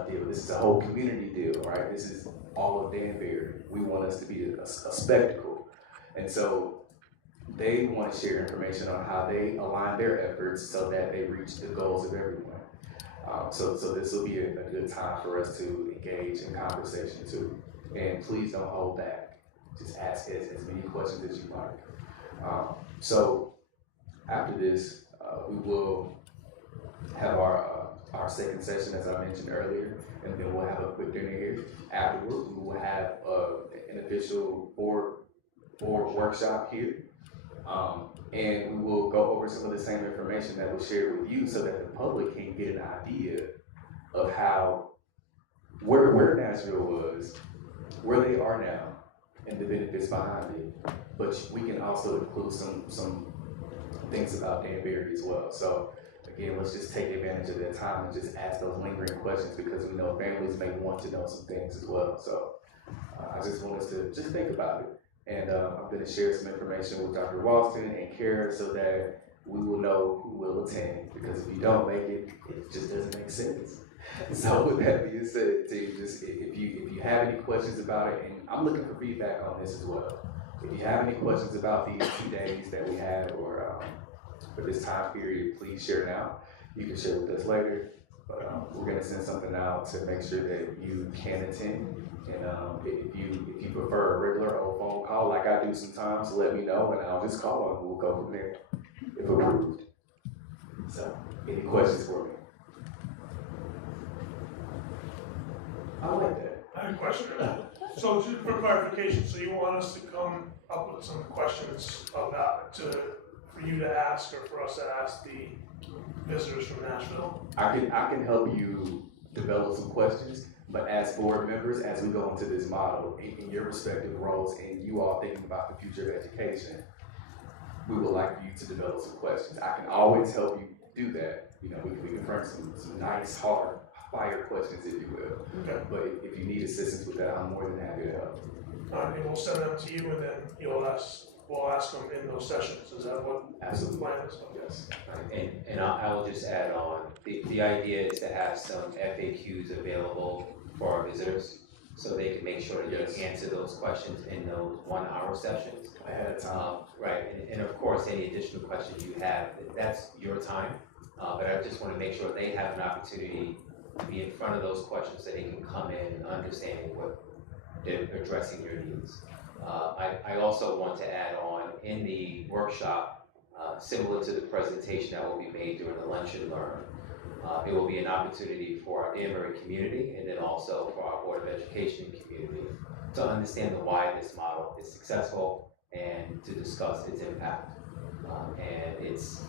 deal. This is a whole community deal, right? This is all of Danbury. We want us to be a spectacle. And so they want to share information on how they align their efforts so that they reach the goals of everyone. So this will be a good time for us to engage in conversation too. And please don't hold back. Just ask as many questions as you like. So after this, we will have our second session, as I mentioned earlier, and then we'll have a quick dinner here. Afterwards, we will have an official board workshop here. And we will go over some of the same information that was shared with you so that the public can get an idea of where Nashville was, where they are now, and the benefits behind it. But we can also include some things about Danbury as well. So again, let's just take advantage of that time and just ask those lingering questions, because we know families may want to know some things as well. So I just want us to just think about it. And I'm going to share some information with Dr. Walston and Kara so that we will know who will attend, because if you don't make it, it just doesn't make sense. So with that being said, just if you have any questions about it, and I'm looking for feedback on this as well. If you have any questions about these 2 days that we have or for this time period, please share now. You can share with us later, but we're going to send something out to make sure that you can attend. And if you prefer a regular old phone call like I do sometimes, let me know and I'll just call and we'll go from there if approved. So, any questions for me? I like that. I have a question. So just for clarification, so you want us to come up with some questions for you to ask or for us to ask the visitors from Nashville? I can help you develop some questions, But as board members, as we go into this model, in your respective roles, and you all thinking about the future of education, we would like for you to develop some questions. I can always help you do that. You know, we can bring some nice, hard, fire questions, if you will. Okay. But if you need assistance with that, I'm more than happy to help. And we'll send them to you, and then we'll ask them in those sessions. Is that what Absolutely. the plan is? Yes. And I will just add on, the idea is to have some FAQs available for our visitors, so they can make sure that they answer those questions in those 1 hour sessions. Ahead of time. Right, and of course, any additional questions you have, that's your time. But I just wanna make sure they have an opportunity to be in front of those questions, so they can come in understanding what they're addressing your needs. I also want to add on, in the workshop, similar to the presentation that will be made during the lunch and learn, it will be an opportunity for our Danbury community, and then also for our Board of Education community, to understand the why this model is successful and to discuss its impact. And it's,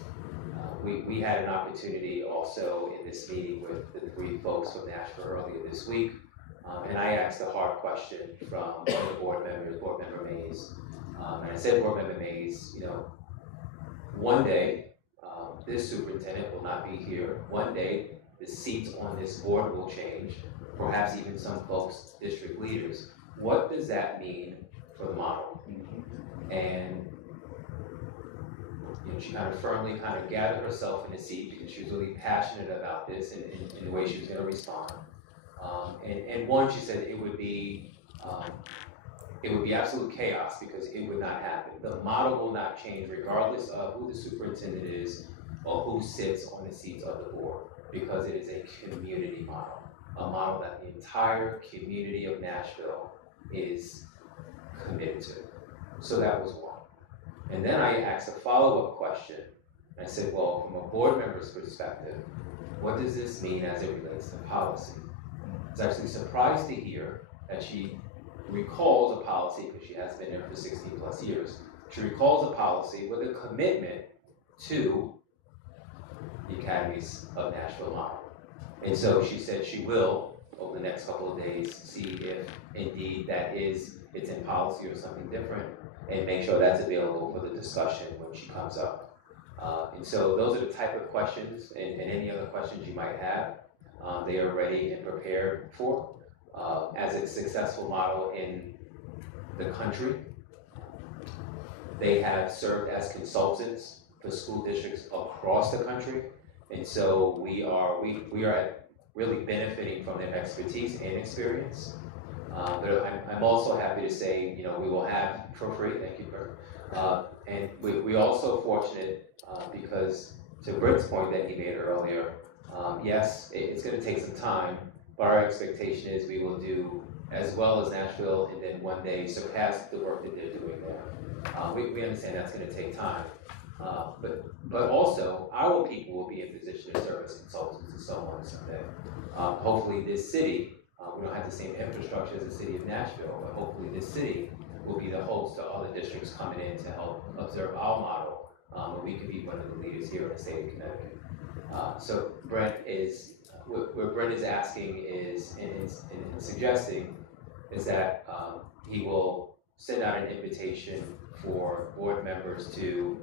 we had an opportunity also in this meeting with the 3 folks from Nashville earlier this week. And I asked a hard question from one of the board members, Board Member Mays. And I said, Board Member Mays, you know, one day, this superintendent will not be here. One day, the seats on this board will change, perhaps even some folks, district leaders. What does that mean for the model? And you know, she kind of firmly gathered herself in the seat, because she was really passionate about this and in the way she was going to respond. And one, she said it would be absolute chaos, because it would not happen. The model will not change regardless of who the superintendent is or who sits on the seats of the board, because it is a community model, a model that the entire community of Nashville is committed to. So that was one. And then I asked a follow-up question. I said, well, from a board member's perspective, what does this mean as it relates to policy? I was actually surprised to hear that she recalls a policy, because she has been there for 60 plus years. She recalls a policy with a commitment to the Academies of Nashville model. And so she said she will, over the next couple of days, see if indeed that is, it's in policy or something different, and make sure that's available for the discussion when she comes up. And so those are the type of questions, and any other questions you might have, they are ready and prepared for. As a successful model in the country, they have served as consultants for school districts across the country. And so we are really benefiting from their expertise and experience. But I'm also happy to say, you know, we will have for free, thank you, Bert. And we're also fortunate because, to Britt's point that he made earlier, yes, it's gonna take some time, but our expectation is we will do as well as Nashville, and then one day surpass the work that they're doing there. We understand that's gonna take time. But also, our people will be in position to serve as consultants to someone someday. Hopefully this city, we don't have the same infrastructure as the city of Nashville, but hopefully this city will be the host to other districts coming in to help observe our model, and we can be one of the leaders here in the state of Connecticut. So Brent is, what Brent is asking is, and suggesting, is that he will send out an invitation for board members to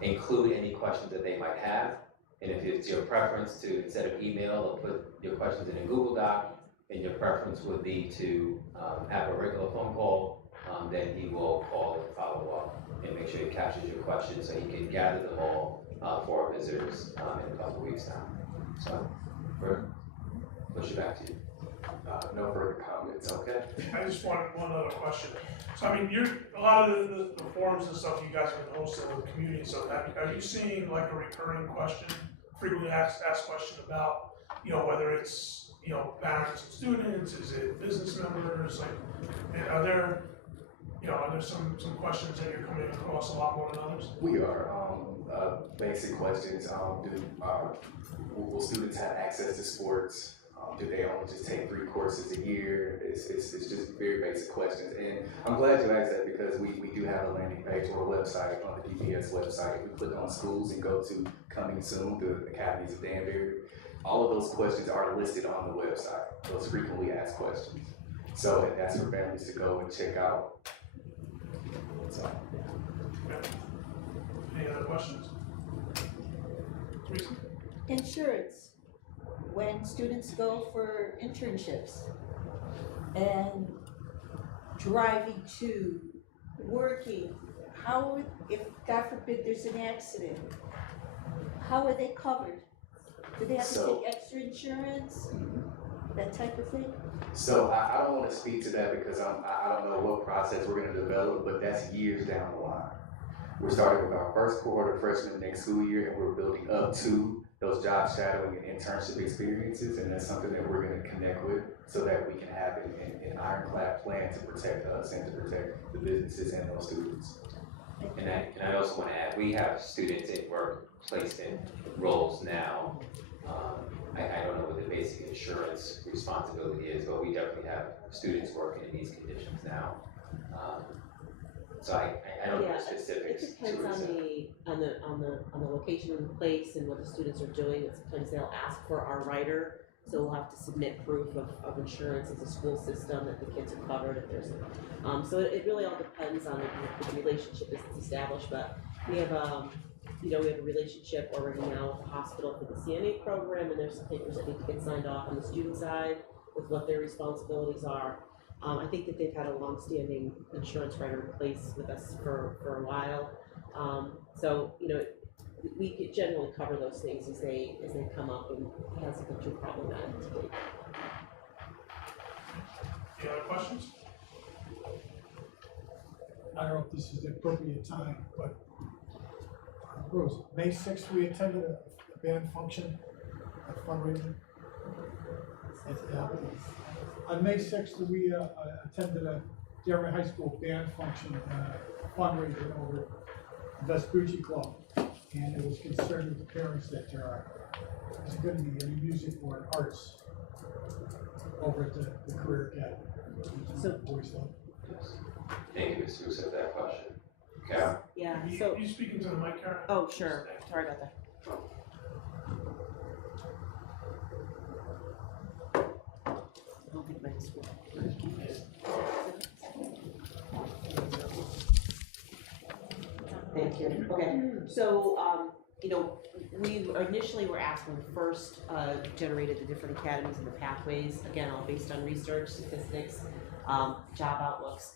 include any questions that they might have. And if it's your preference to, instead of email, or put your questions in a Google Doc, and your preference would be to have a regular phone call, then he will call and follow up and make sure he captures your questions so he can gather them all for our visitors in a couple weeks now. So, Bert, push it back to you. No further comments. Okay. I just wanted one other question. So I mean, a lot of the forums and stuff you guys have been hosting with the community, so are you seeing like a recurring question, frequently asked question about, you know, whether it's, you know, parents and students, is it business members, like, and are there some questions that you're coming across a lot more than others? We are. Basic questions. Will students have access to sports? Do they only just take 3 courses a year? It's just very basic questions. And I'm glad you asked that, because we do have a landing page or a website on the DPS website. We click on schools and go to coming soon, the Academies of Danbury. All of those questions are listed on the website. those frequently asked questions. So that's for families to go and check out. So. Any other questions? Teresa? Insurance, when students go for internships and driving to, working, how, if God forbid there's an accident, how are they covered? Do they have to take extra insurance, that type of thing? So I don't want to speak to that because I don't know what process we're going to develop, but that's years down the line. We're starting with our first cohort of freshmen next school year, and we're building up to those job shadowing and internship experiences, and that's something that we're going to connect with so that we can have an ironclad plan to protect us and to protect the businesses and those students. And I also want to add, we have students in workplace in roles now. I don't know what the basic insurance responsibility is, but we definitely have students working in these conditions now. So I don't know the specifics. It depends on the location and the place and what the students are doing. And sometimes they'll ask for our rider, so we'll have to submit proof of insurance as a school system that the kids are covered if there's so it really all depends on the relationship that's established. But we have we have a relationship already now with the hospital for the CNA program, and there's some papers that need to get signed off on the student side with what their responsibilities are. I think that they've had a long-standing insurance writer in place with us for a while. So we could generally cover those things as they come up, and it hasn't been too problematic to date. Any other questions? I don't know if this is the appropriate time, but Rose, May 6th, we attended a band function at fundraiser. On May 6th, we attended a Dearborn High School band function fundraiser over at Vespucci Club, and it was concerned with the parents that there is going to be any music or arts over at the Career Academy. So, Thank you, Ms. Russo, for that question. Karen? Yeah. You speaking to the mic, Karen? Oh, sure. Sorry about that. I don't think mine's working. Thank you. Okay. So, we initially were asked when we first generated the different academies and the pathways, again, all based on research, statistics, job outlooks,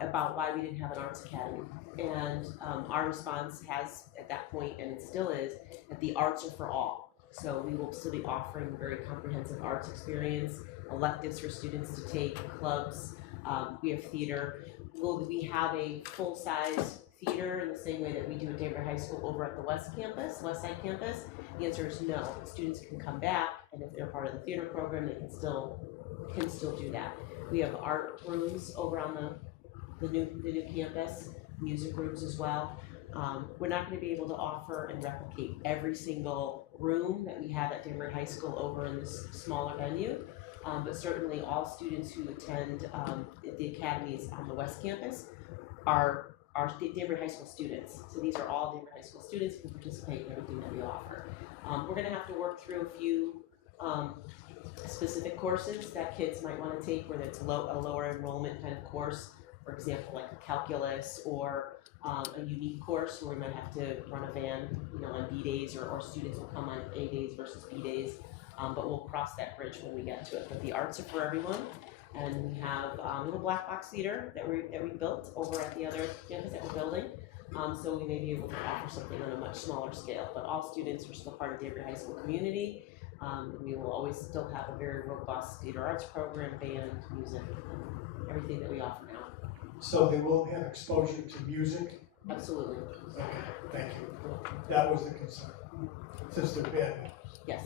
about why we didn't have an arts academy. And our response has, at that point, and it still is, that the arts are for all. So we will still be offering very comprehensive arts experience, electives for students to take, clubs, we have theater. Will we have a full-size theater in the same way that we do at Dearborn High School over at the West Side Campus? The answer is no. Students can come back, and if they're part of the theater program, they can still do that. We have art rooms over on the new campus, music rooms as well. We're not going to be able to offer and replicate every single room that we have at Dearborn High School over in this smaller venue, but certainly all students who attend the academies on the West Campus are Dearborn High School students. So these are all Dearborn High School students who participate in everything that we offer. We're going to have to work through a few specific courses that kids might want to take, whether it's a lower enrollment kind of course, for example, like a calculus, or a unique course where we might have to run a van, on B days, or students will come on A days versus B days. But we'll cross that bridge when we get to it. But the arts are for everyone, and we have a black box theater that we built over at the other campus that we're building. So we may be able to offer something on a much smaller scale. But all students are still part of the Dearborn High School community. We will always still have a very robust theater arts program, band, music, everything that we offer now. So they will have exposure to music? Absolutely. Okay, thank you. That was the concern, since they're band members. Yes.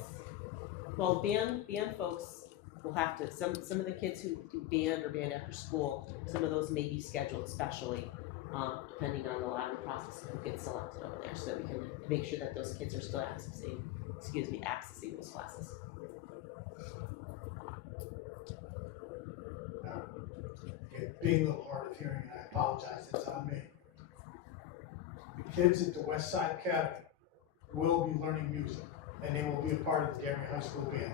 Well, band folks will have to, some of the kids who do band or band after school, some of those may be scheduled specially, depending on the lottery process who gets selected over there, so that we can make sure that those kids are still accessing those classes. Being a little hard of hearing, I apologize, it's on me. The kids at the West Side Academy will be learning music, and they will be a part of the Dearborn High School band.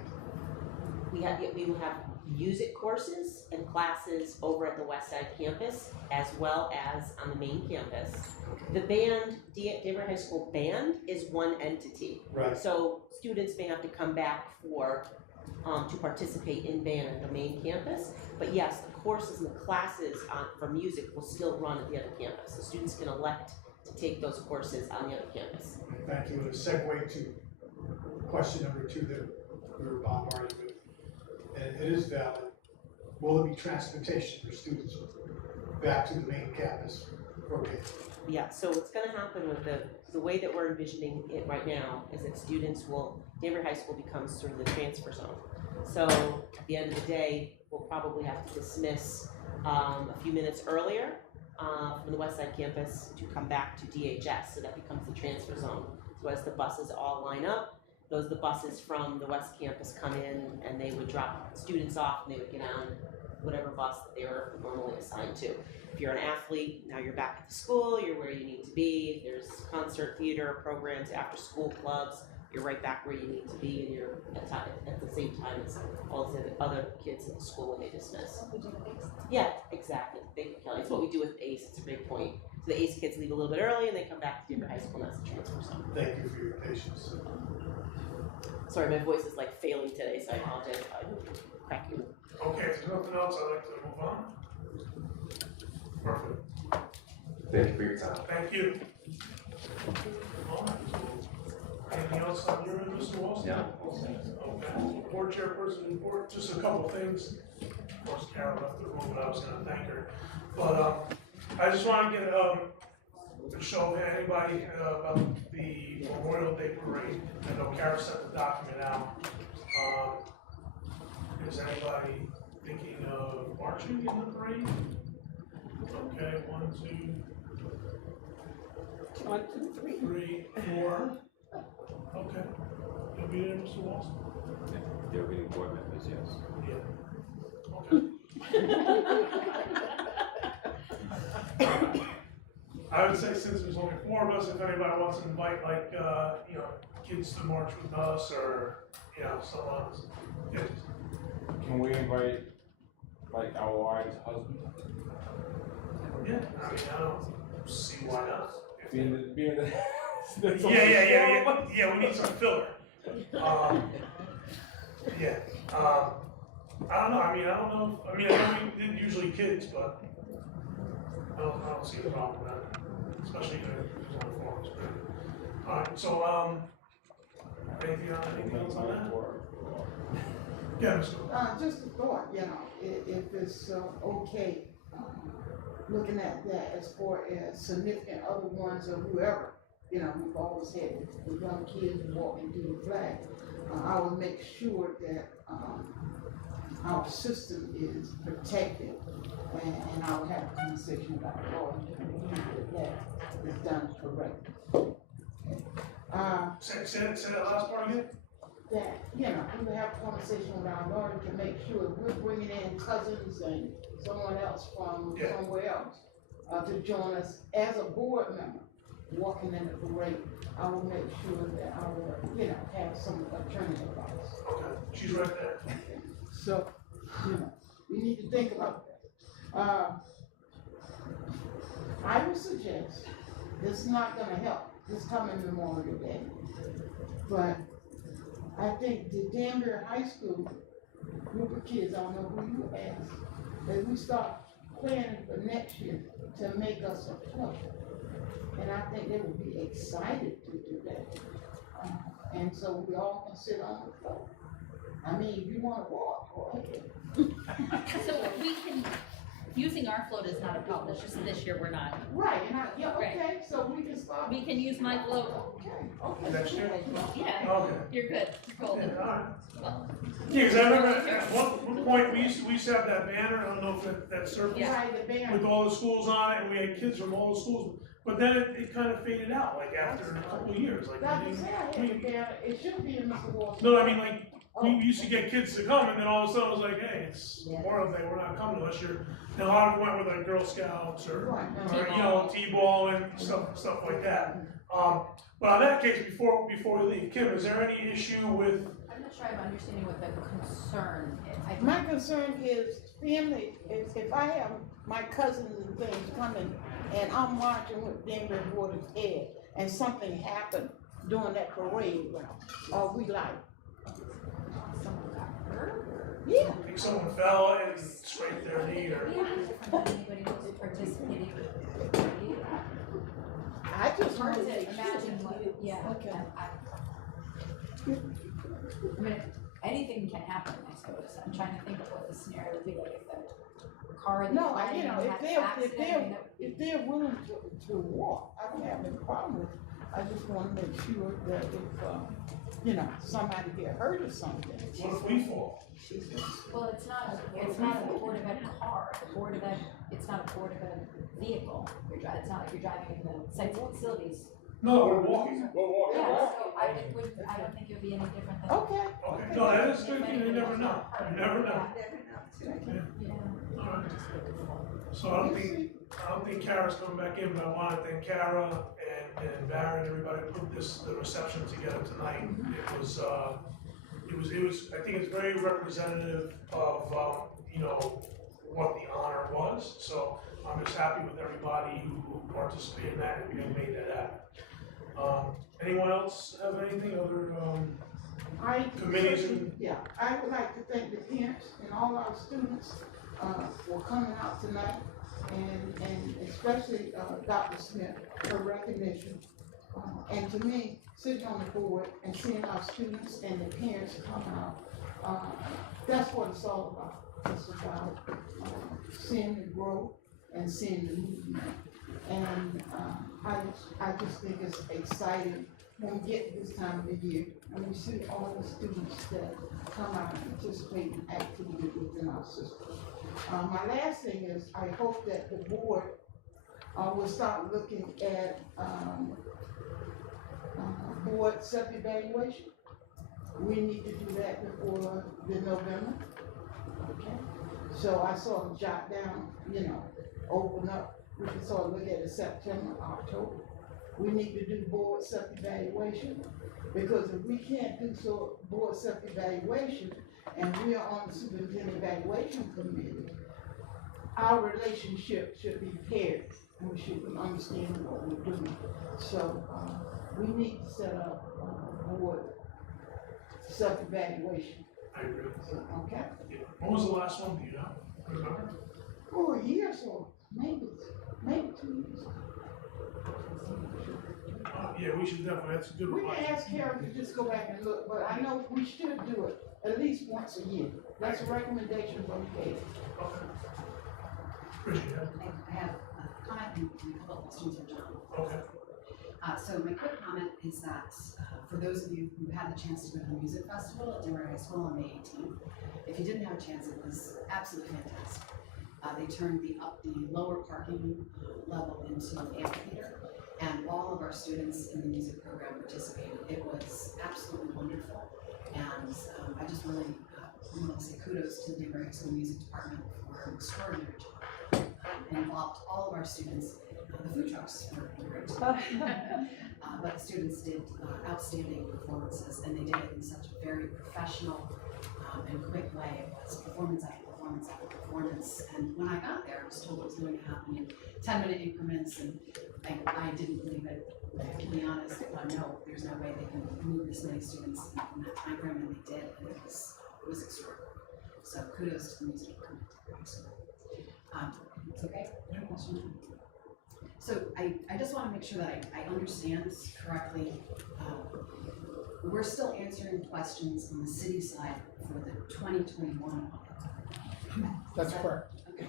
we will have music courses and classes over at the West Side campus as well as on the main campus. The band, Danbury High School band is one entity. Right. So students may have to come back to participate in band at the main campus. But yes, the courses and the classes for music will still run at the other campus. So students can elect to take those courses on the other campus. Thank you. A segue to question number 2 that we were bombarded with. And it is valid. Will there be transportation for students back to the main campus? Okay. Yeah, so what's gonna happen with the way that we're envisioning it right now is that Danbury High School becomes sort of the transfer zone. So at the end of the day, we'll probably have to dismiss a few minutes earlier from the West Side campus to come back to DHS, so that becomes the transfer zone. So as the buses all line up, the buses from the West Campus come in and they would drop students off and they would get on whatever bus that they were normally assigned to. If you're an athlete, now you're back at the school, you're where you need to be. If there's concert, theater programs, after school clubs, you're right back where you need to be, and you're at the same time as all the other kids in the school when they dismiss. Yeah, exactly. Thank you, Kelly. It's what we do with ACE. It's a great point. So the ACE kids leave a little bit early and they come back to Danbury High School, and that's the transfer zone. Thank you for your patience. Sorry, my voice is like failing today, so I apologize. I'm cracking. Okay, if there's nothing else, I'd like to move on. Perfect. Thank you for your time. Thank you. All right, so anything else on your end, Mr. Wilson? No. Okay. Board chairperson report, just a couple things. Of course, Carol left the room, but I was gonna thank her. But I just want to get a show of anybody about the Memorial Day parade. I know Kara sent the document out. Is anybody thinking of marching in the parade? Okay, 1, 2, 1, 2, 3. 3, 4. Okay. You'll be there, Mr. Walsh? Yeah, there will be board members, yes. Yeah. Okay. I would say since there's only 4 of us, if anybody wants to invite kids to march with us or, someone else. Yeah. Can we invite, like, our wives' husbands? Yeah, I mean, I don't see why not. Being the Yeah, we need some filler. I don't know, I know we didn't usually kids, but I don't see the problem with that, especially if there's only 4 of us. Alright, so, anything else on that? Yeah, Mr. Just a thought, if it's okay, looking at that as far as significant other ones or whoever, we've always had the young kids walking through the flag. I would make sure that our system is protected, and I would have a conversation about that is done correctly. Say that last part again? That, we would have a conversation with our lawyer to make sure we're bringing in cousins and someone else from somewhere else to join us as a board member walking in the parade. I will make sure that I will, have some attorney advice. Okay, she's right there. So, we need to think about that. I would suggest, this is not gonna help this coming Memorial Day, but I think the Danbury High School group of kids, I don't know who you asked, that we start planning for next year to make us a club. And I think they would be excited to do that. And so we all can sit on the floor. I mean, if you wanna walk, go ahead. So we can, using our float is not a problem, it's just this year we're not. Right, and okay, so we can start. We can use my float. Okay. Next year? Yeah, Okay. you're good, you're golden. Yeah, because I remember at one point, we used to have that banner, I don't know if that surfaced, Right, the banner. with all the schools on it, and we had kids from all the schools, but then it kind of faded out, like after a couple of years, like. Like you said, I had the banner, it should be in Mr. Walsh. No, I mean, like, we used to get kids to come, and then all of a sudden it was like, hey, it's Memorial Day, we're not coming unless you're, now a lot of them went with like Girl Scouts or T-ball and stuff like that. But on that case, before we leave, Kim, is there any issue with I'm not sure I'm understanding what the concern is. My concern is family, if I have my cousins and things coming and I'm watching with Denver Board of Ed and something happened during that parade route, are we like? Someone got hurt? Yeah. I think someone fell and scraped their knee or. Anybody who's participating in the parade? I just It's hard wanted to to imagine what, yeah. Okay. I mean, anything can happen, I suppose. I'm trying to think of what the scenario would be like if the car that No, you're I, you know, riding had an accident. I mean, if they're willing to walk, I don't have any problem with it. I just wanna make sure that if, you know, somebody get hurt or something. What if we fall? Well, it's not a Board of Ed car, the Board of Ed, it's not a Board of Ed vehicle. It's not like you're driving in the sites and facilities. No, we're walking. Yeah, so I don't think it would be any different than. Okay. Okay, no, that is true, you never know, you never know. Yeah. Alright. So I don't think Kara's coming back in, but I wanna thank Kara and Barry and everybody who put the reception together tonight. It was, I think it's very representative of, you know, what the honor was. So I'm just happy with everybody who participated in that and made that happen. Anyone else have anything other, committees and? Yeah, I would like to thank the parents and all our students, for coming out tonight, and especially, Dr. Smith, her recognition. And to me, sitting on the board and seeing our students and the parents come out, that's what it's all about. It's about, seeing the growth and seeing the movement. And, I just think it's exciting when we get this time of the year and we see all the students that come out and participate in activities within our system. My last thing is, I hope that the board, will start looking at, board self-evaluation. We need to do that before the November, okay? So I sort of jot down, you know, open up, we can sort of look at it September, October. We need to do board self-evaluation, because if we can't do board self-evaluation, and we are on the superintendent evaluation committee, our relationship should be paired, and we should be understanding what we're doing. So, we need to set up, board self-evaluation. I agree. Okay? When was the last one, do you know? Remember? Oh, a year or so, maybe 2 years. Yeah, we should definitely, that's a good We can reminder. ask Karen to just go back and look, but I know we should do it at least once a year. That's a recommendation from Kate. Okay. Appreciate it. I have a comment and a couple of questions for John. Okay. So my quick comment is that, for those of you who had the chance to go to the music festival at Denver High School on May 18th, if you didn't have a chance, it was absolutely fantastic. They turned the lower parking level into an amphitheater, and all of our students in the music program participated. It was absolutely wonderful, and I just really want to say kudos to the Denver High School Music Department for an extraordinary job. It involved all of our students. The food trucks were great, but the students did outstanding performances, and they did it in such a very professional and quick way. It was performance after performance after performance, and when I got there, I was told it was going to happen in 10-minute increments, and I didn't believe it. To be honest, no, there's no way they can move this many students in that time frame, and they did, and it was extraordinary. So kudos to the music department. It's okay. So I just want to make sure that I understand correctly. We're still answering questions on the city side for the 2021 audit. That's correct. Okay.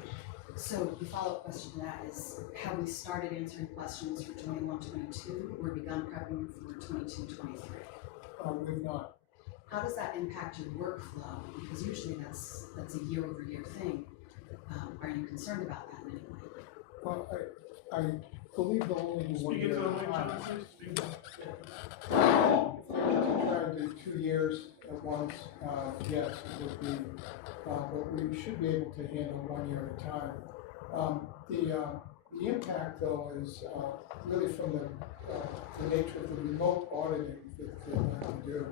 So the follow-up question to that is, have we started answering questions for 21-22 or begun prepping for 22-23? We've not. How does that impact your workflow? Because usually that's a year-over-year thing. Are you concerned about that in any way? Well, I believe they'll only do 1 year Speaking to the at a mic, time. John, please. Speak up. Try to do 2 years at once, yes, it would be, but we should be able to handle 1 year at a time. The impact though is, really from the nature of the remote auditing that they want to do.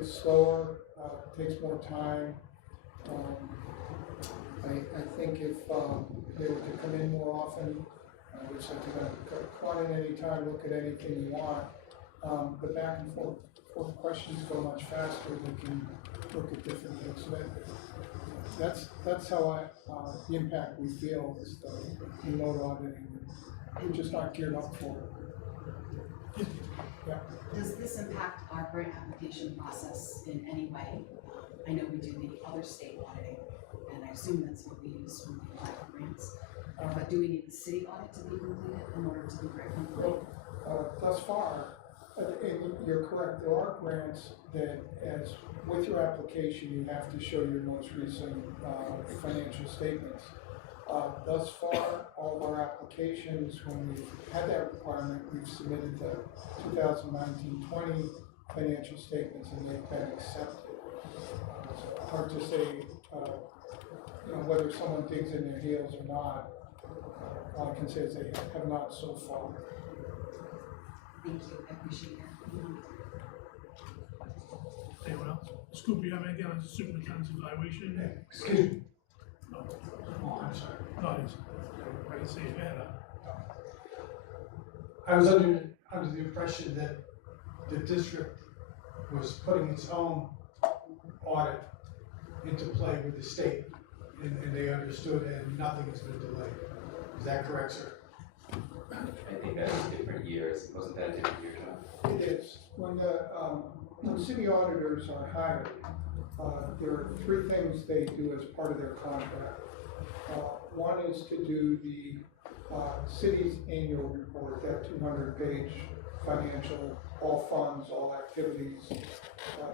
It's slower, takes more time. I think if they were to come in more often, which I can come in any time, look at anything you want. The back and forth questions go much faster. We can look at different things. So that's how the impact we feel is the remote auditing. We're just not geared up for it. Yeah. Does this impact our grant application process in any way? I know we do the other state auditing, and I assume that's what we use when we apply for grants. But do we need the city audit to be completed in order to be grant compliant? Thus far, and you're correct, there are grants that, as with your application, you have to show your most recent financial statements. Thus far, all of our applications, when we've had that requirement, we've submitted the 2019-20 financial statements and they've been accepted. It's hard to say whether someone digs in their heels or not. All I can say is they have not so far. Thank you, I appreciate that. Anyone else? Scoop, you have anything on the superintendent's evaluation? Excuse me. Oh, I'm sorry. No, it's, I can see your hand up. I was under the impression that the district was putting its own audit into play with the state, and they understood and nothing has been delayed. Is that correct, sir? I think that's different years, wasn't that different years? It is. When city auditors are hired, there are three things they do as part of their contract. One is to do the city's annual report, that 200-page financial, all funds, all activities.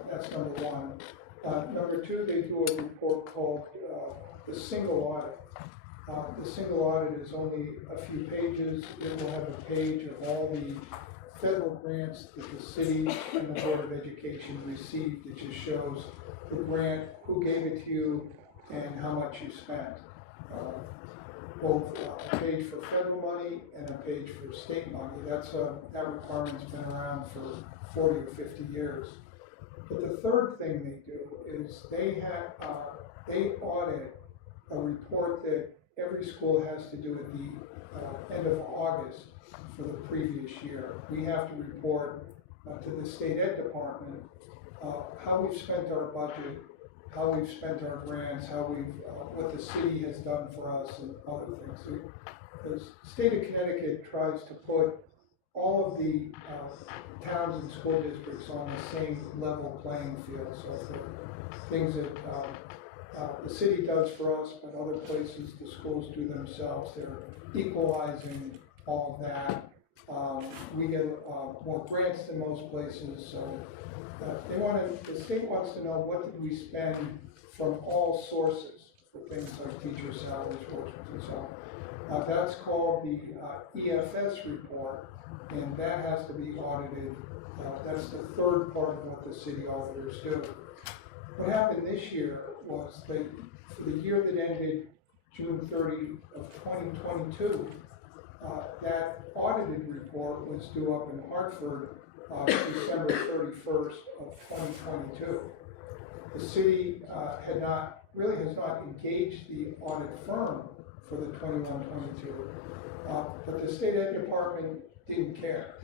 That's number one. Number two, they do a report called the single audit. The single audit is only a few pages. It will have a page of all the federal grants that the city and the Board of Education received. It just shows the grant, who gave it to you, and how much you spent. Both a page for federal money and a page for state money. That requirement's been around for 40 or 50 years. But the third thing they do is they audit a report that every school has to do at the end of August for the previous year. We have to report to the state ed department how we've spent our budget, how we've spent our grants, what the city has done for us, and other things. The state of Connecticut tries to put all of the towns and school districts on the same level playing field. So if there are things that the city does for us, but other places the schools do themselves, they're equalizing all of that. We get more grants than most places, so the state wants to know what did we spend from all sources for things like teacher salaries, workshops, and so on. That's called the EFS report, and that has to be audited. That's the third part of what the city auditors do. What happened this year was that for the year that ended June 30 of 2022, that audited report was due up in Hartford December 31st of 2022. The city has not engaged the audit firm for the 21-22, but the state ed department didn't care.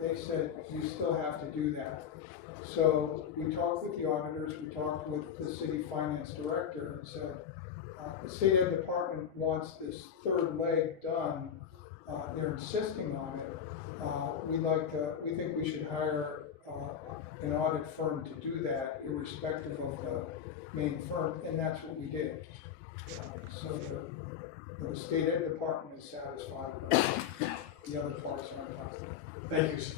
They said, you still have to do that. So we talked with the auditors, we talked with the city finance director and said, the state ed department wants this third leg done. They're insisting on it. We think we should hire an audit firm to do that, irrespective of the main firm, and that's what we did. So the state ed department is satisfied with that. The other parts aren't not. Thank you, sir.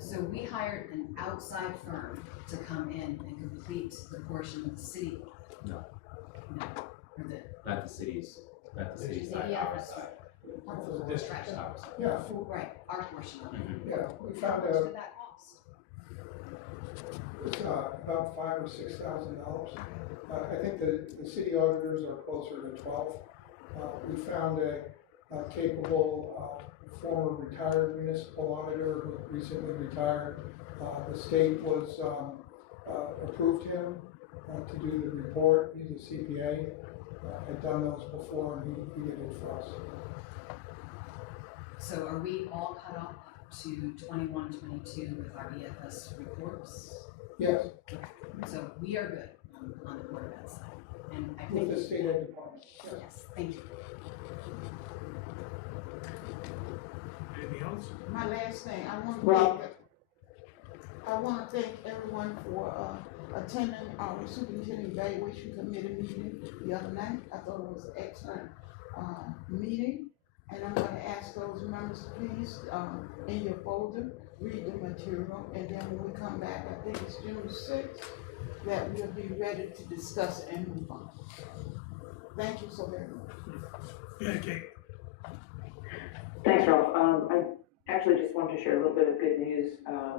So we hired an outside firm to come in and complete the portion of the city. No. No, or the. Not the city's side, Yeah, our that's side. right. District. Right. Yeah. Right, our portion of it. Yeah, we found How much out did that cost? it's about $5,000 or $6,000. I think the city auditors are closer to 12. We found a capable former retired municipal auditor who recently retired. The state was, approved him to do the report. He's a CPA, had done those before, and he did it for us. So are we all caught up to 21, 22 with our EFS reports? Yes. Okay, so we are good on the Board of Ed side. And I think. With the state ed department. Yes, thank you. Anything else? My last thing, I want to thank everyone for attending our superintendent evaluation committee meeting the other night. I thought it was an excellent meeting. And I'm going to ask those members, please, in your folder, read the material, and then when we come back, I think it's June 6th, that we'll be ready to discuss and move on. Thank you so very much. Yeah, Kate. Thanks, Ralph. I actually just wanted to share a little bit of good news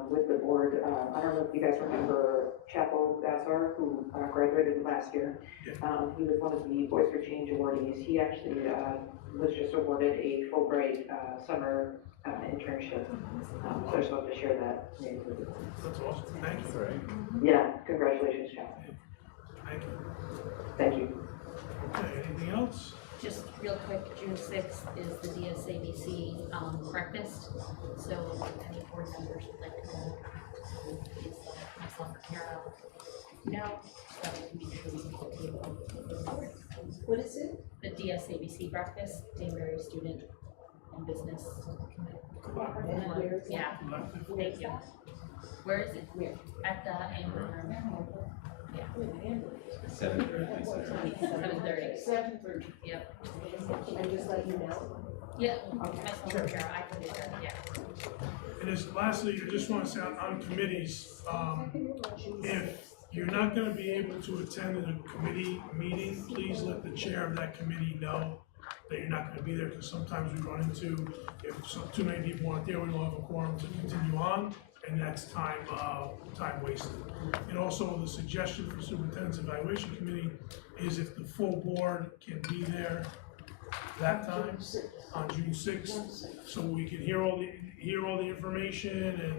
with the board. I don't know if you guys remember Chapel Bassar, who graduated last year. He was one of the Voice for Change awardees. He actually was just awarded a Fulbright summer internship. So I just wanted to share that news with you. That's awesome. Thank you. Yeah, congratulations, Chapel. Thank you. Thank you. Okay, anything else? Just real quick, June 6th is the DSABC breakfast, so any board members would like to go, please let myself or Carol know, so that we can make sure we can get people. What is it? The DSABC breakfast, Danbury Student and Business. Yeah, thank you. Where is it? Where? At the Amber Room. Yeah. 7:30. 7:30. 7:30. Yep. And just let you know? Yeah. Okay. Myself or Carol, I can do that, yeah. And just lastly, I just want to say on committees, if you're not going to be able to attend a committee meeting, please let the chair of that committee know that you're not going to be there, because sometimes we run into, if too many people aren't there, we don't have a quorum to continue on, and that's time wasted. And also the suggestion for Superintendent's Evaluation Committee is if the full board can be there that time, on June 6th, so we can hear all the information and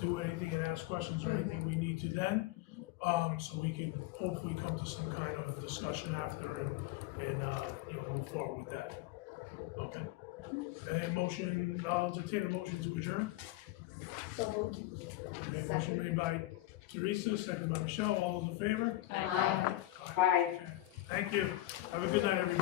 do anything and ask questions or anything we need to then, so we can hopefully come to some kind of discussion after and move forward with that. Okay. And motion, I'll entertain a motion to adjourn. Okay, motion made by Teresa, second by Michelle. All those in favor? Aye. Bye. Thank you. Have a good night, everybody.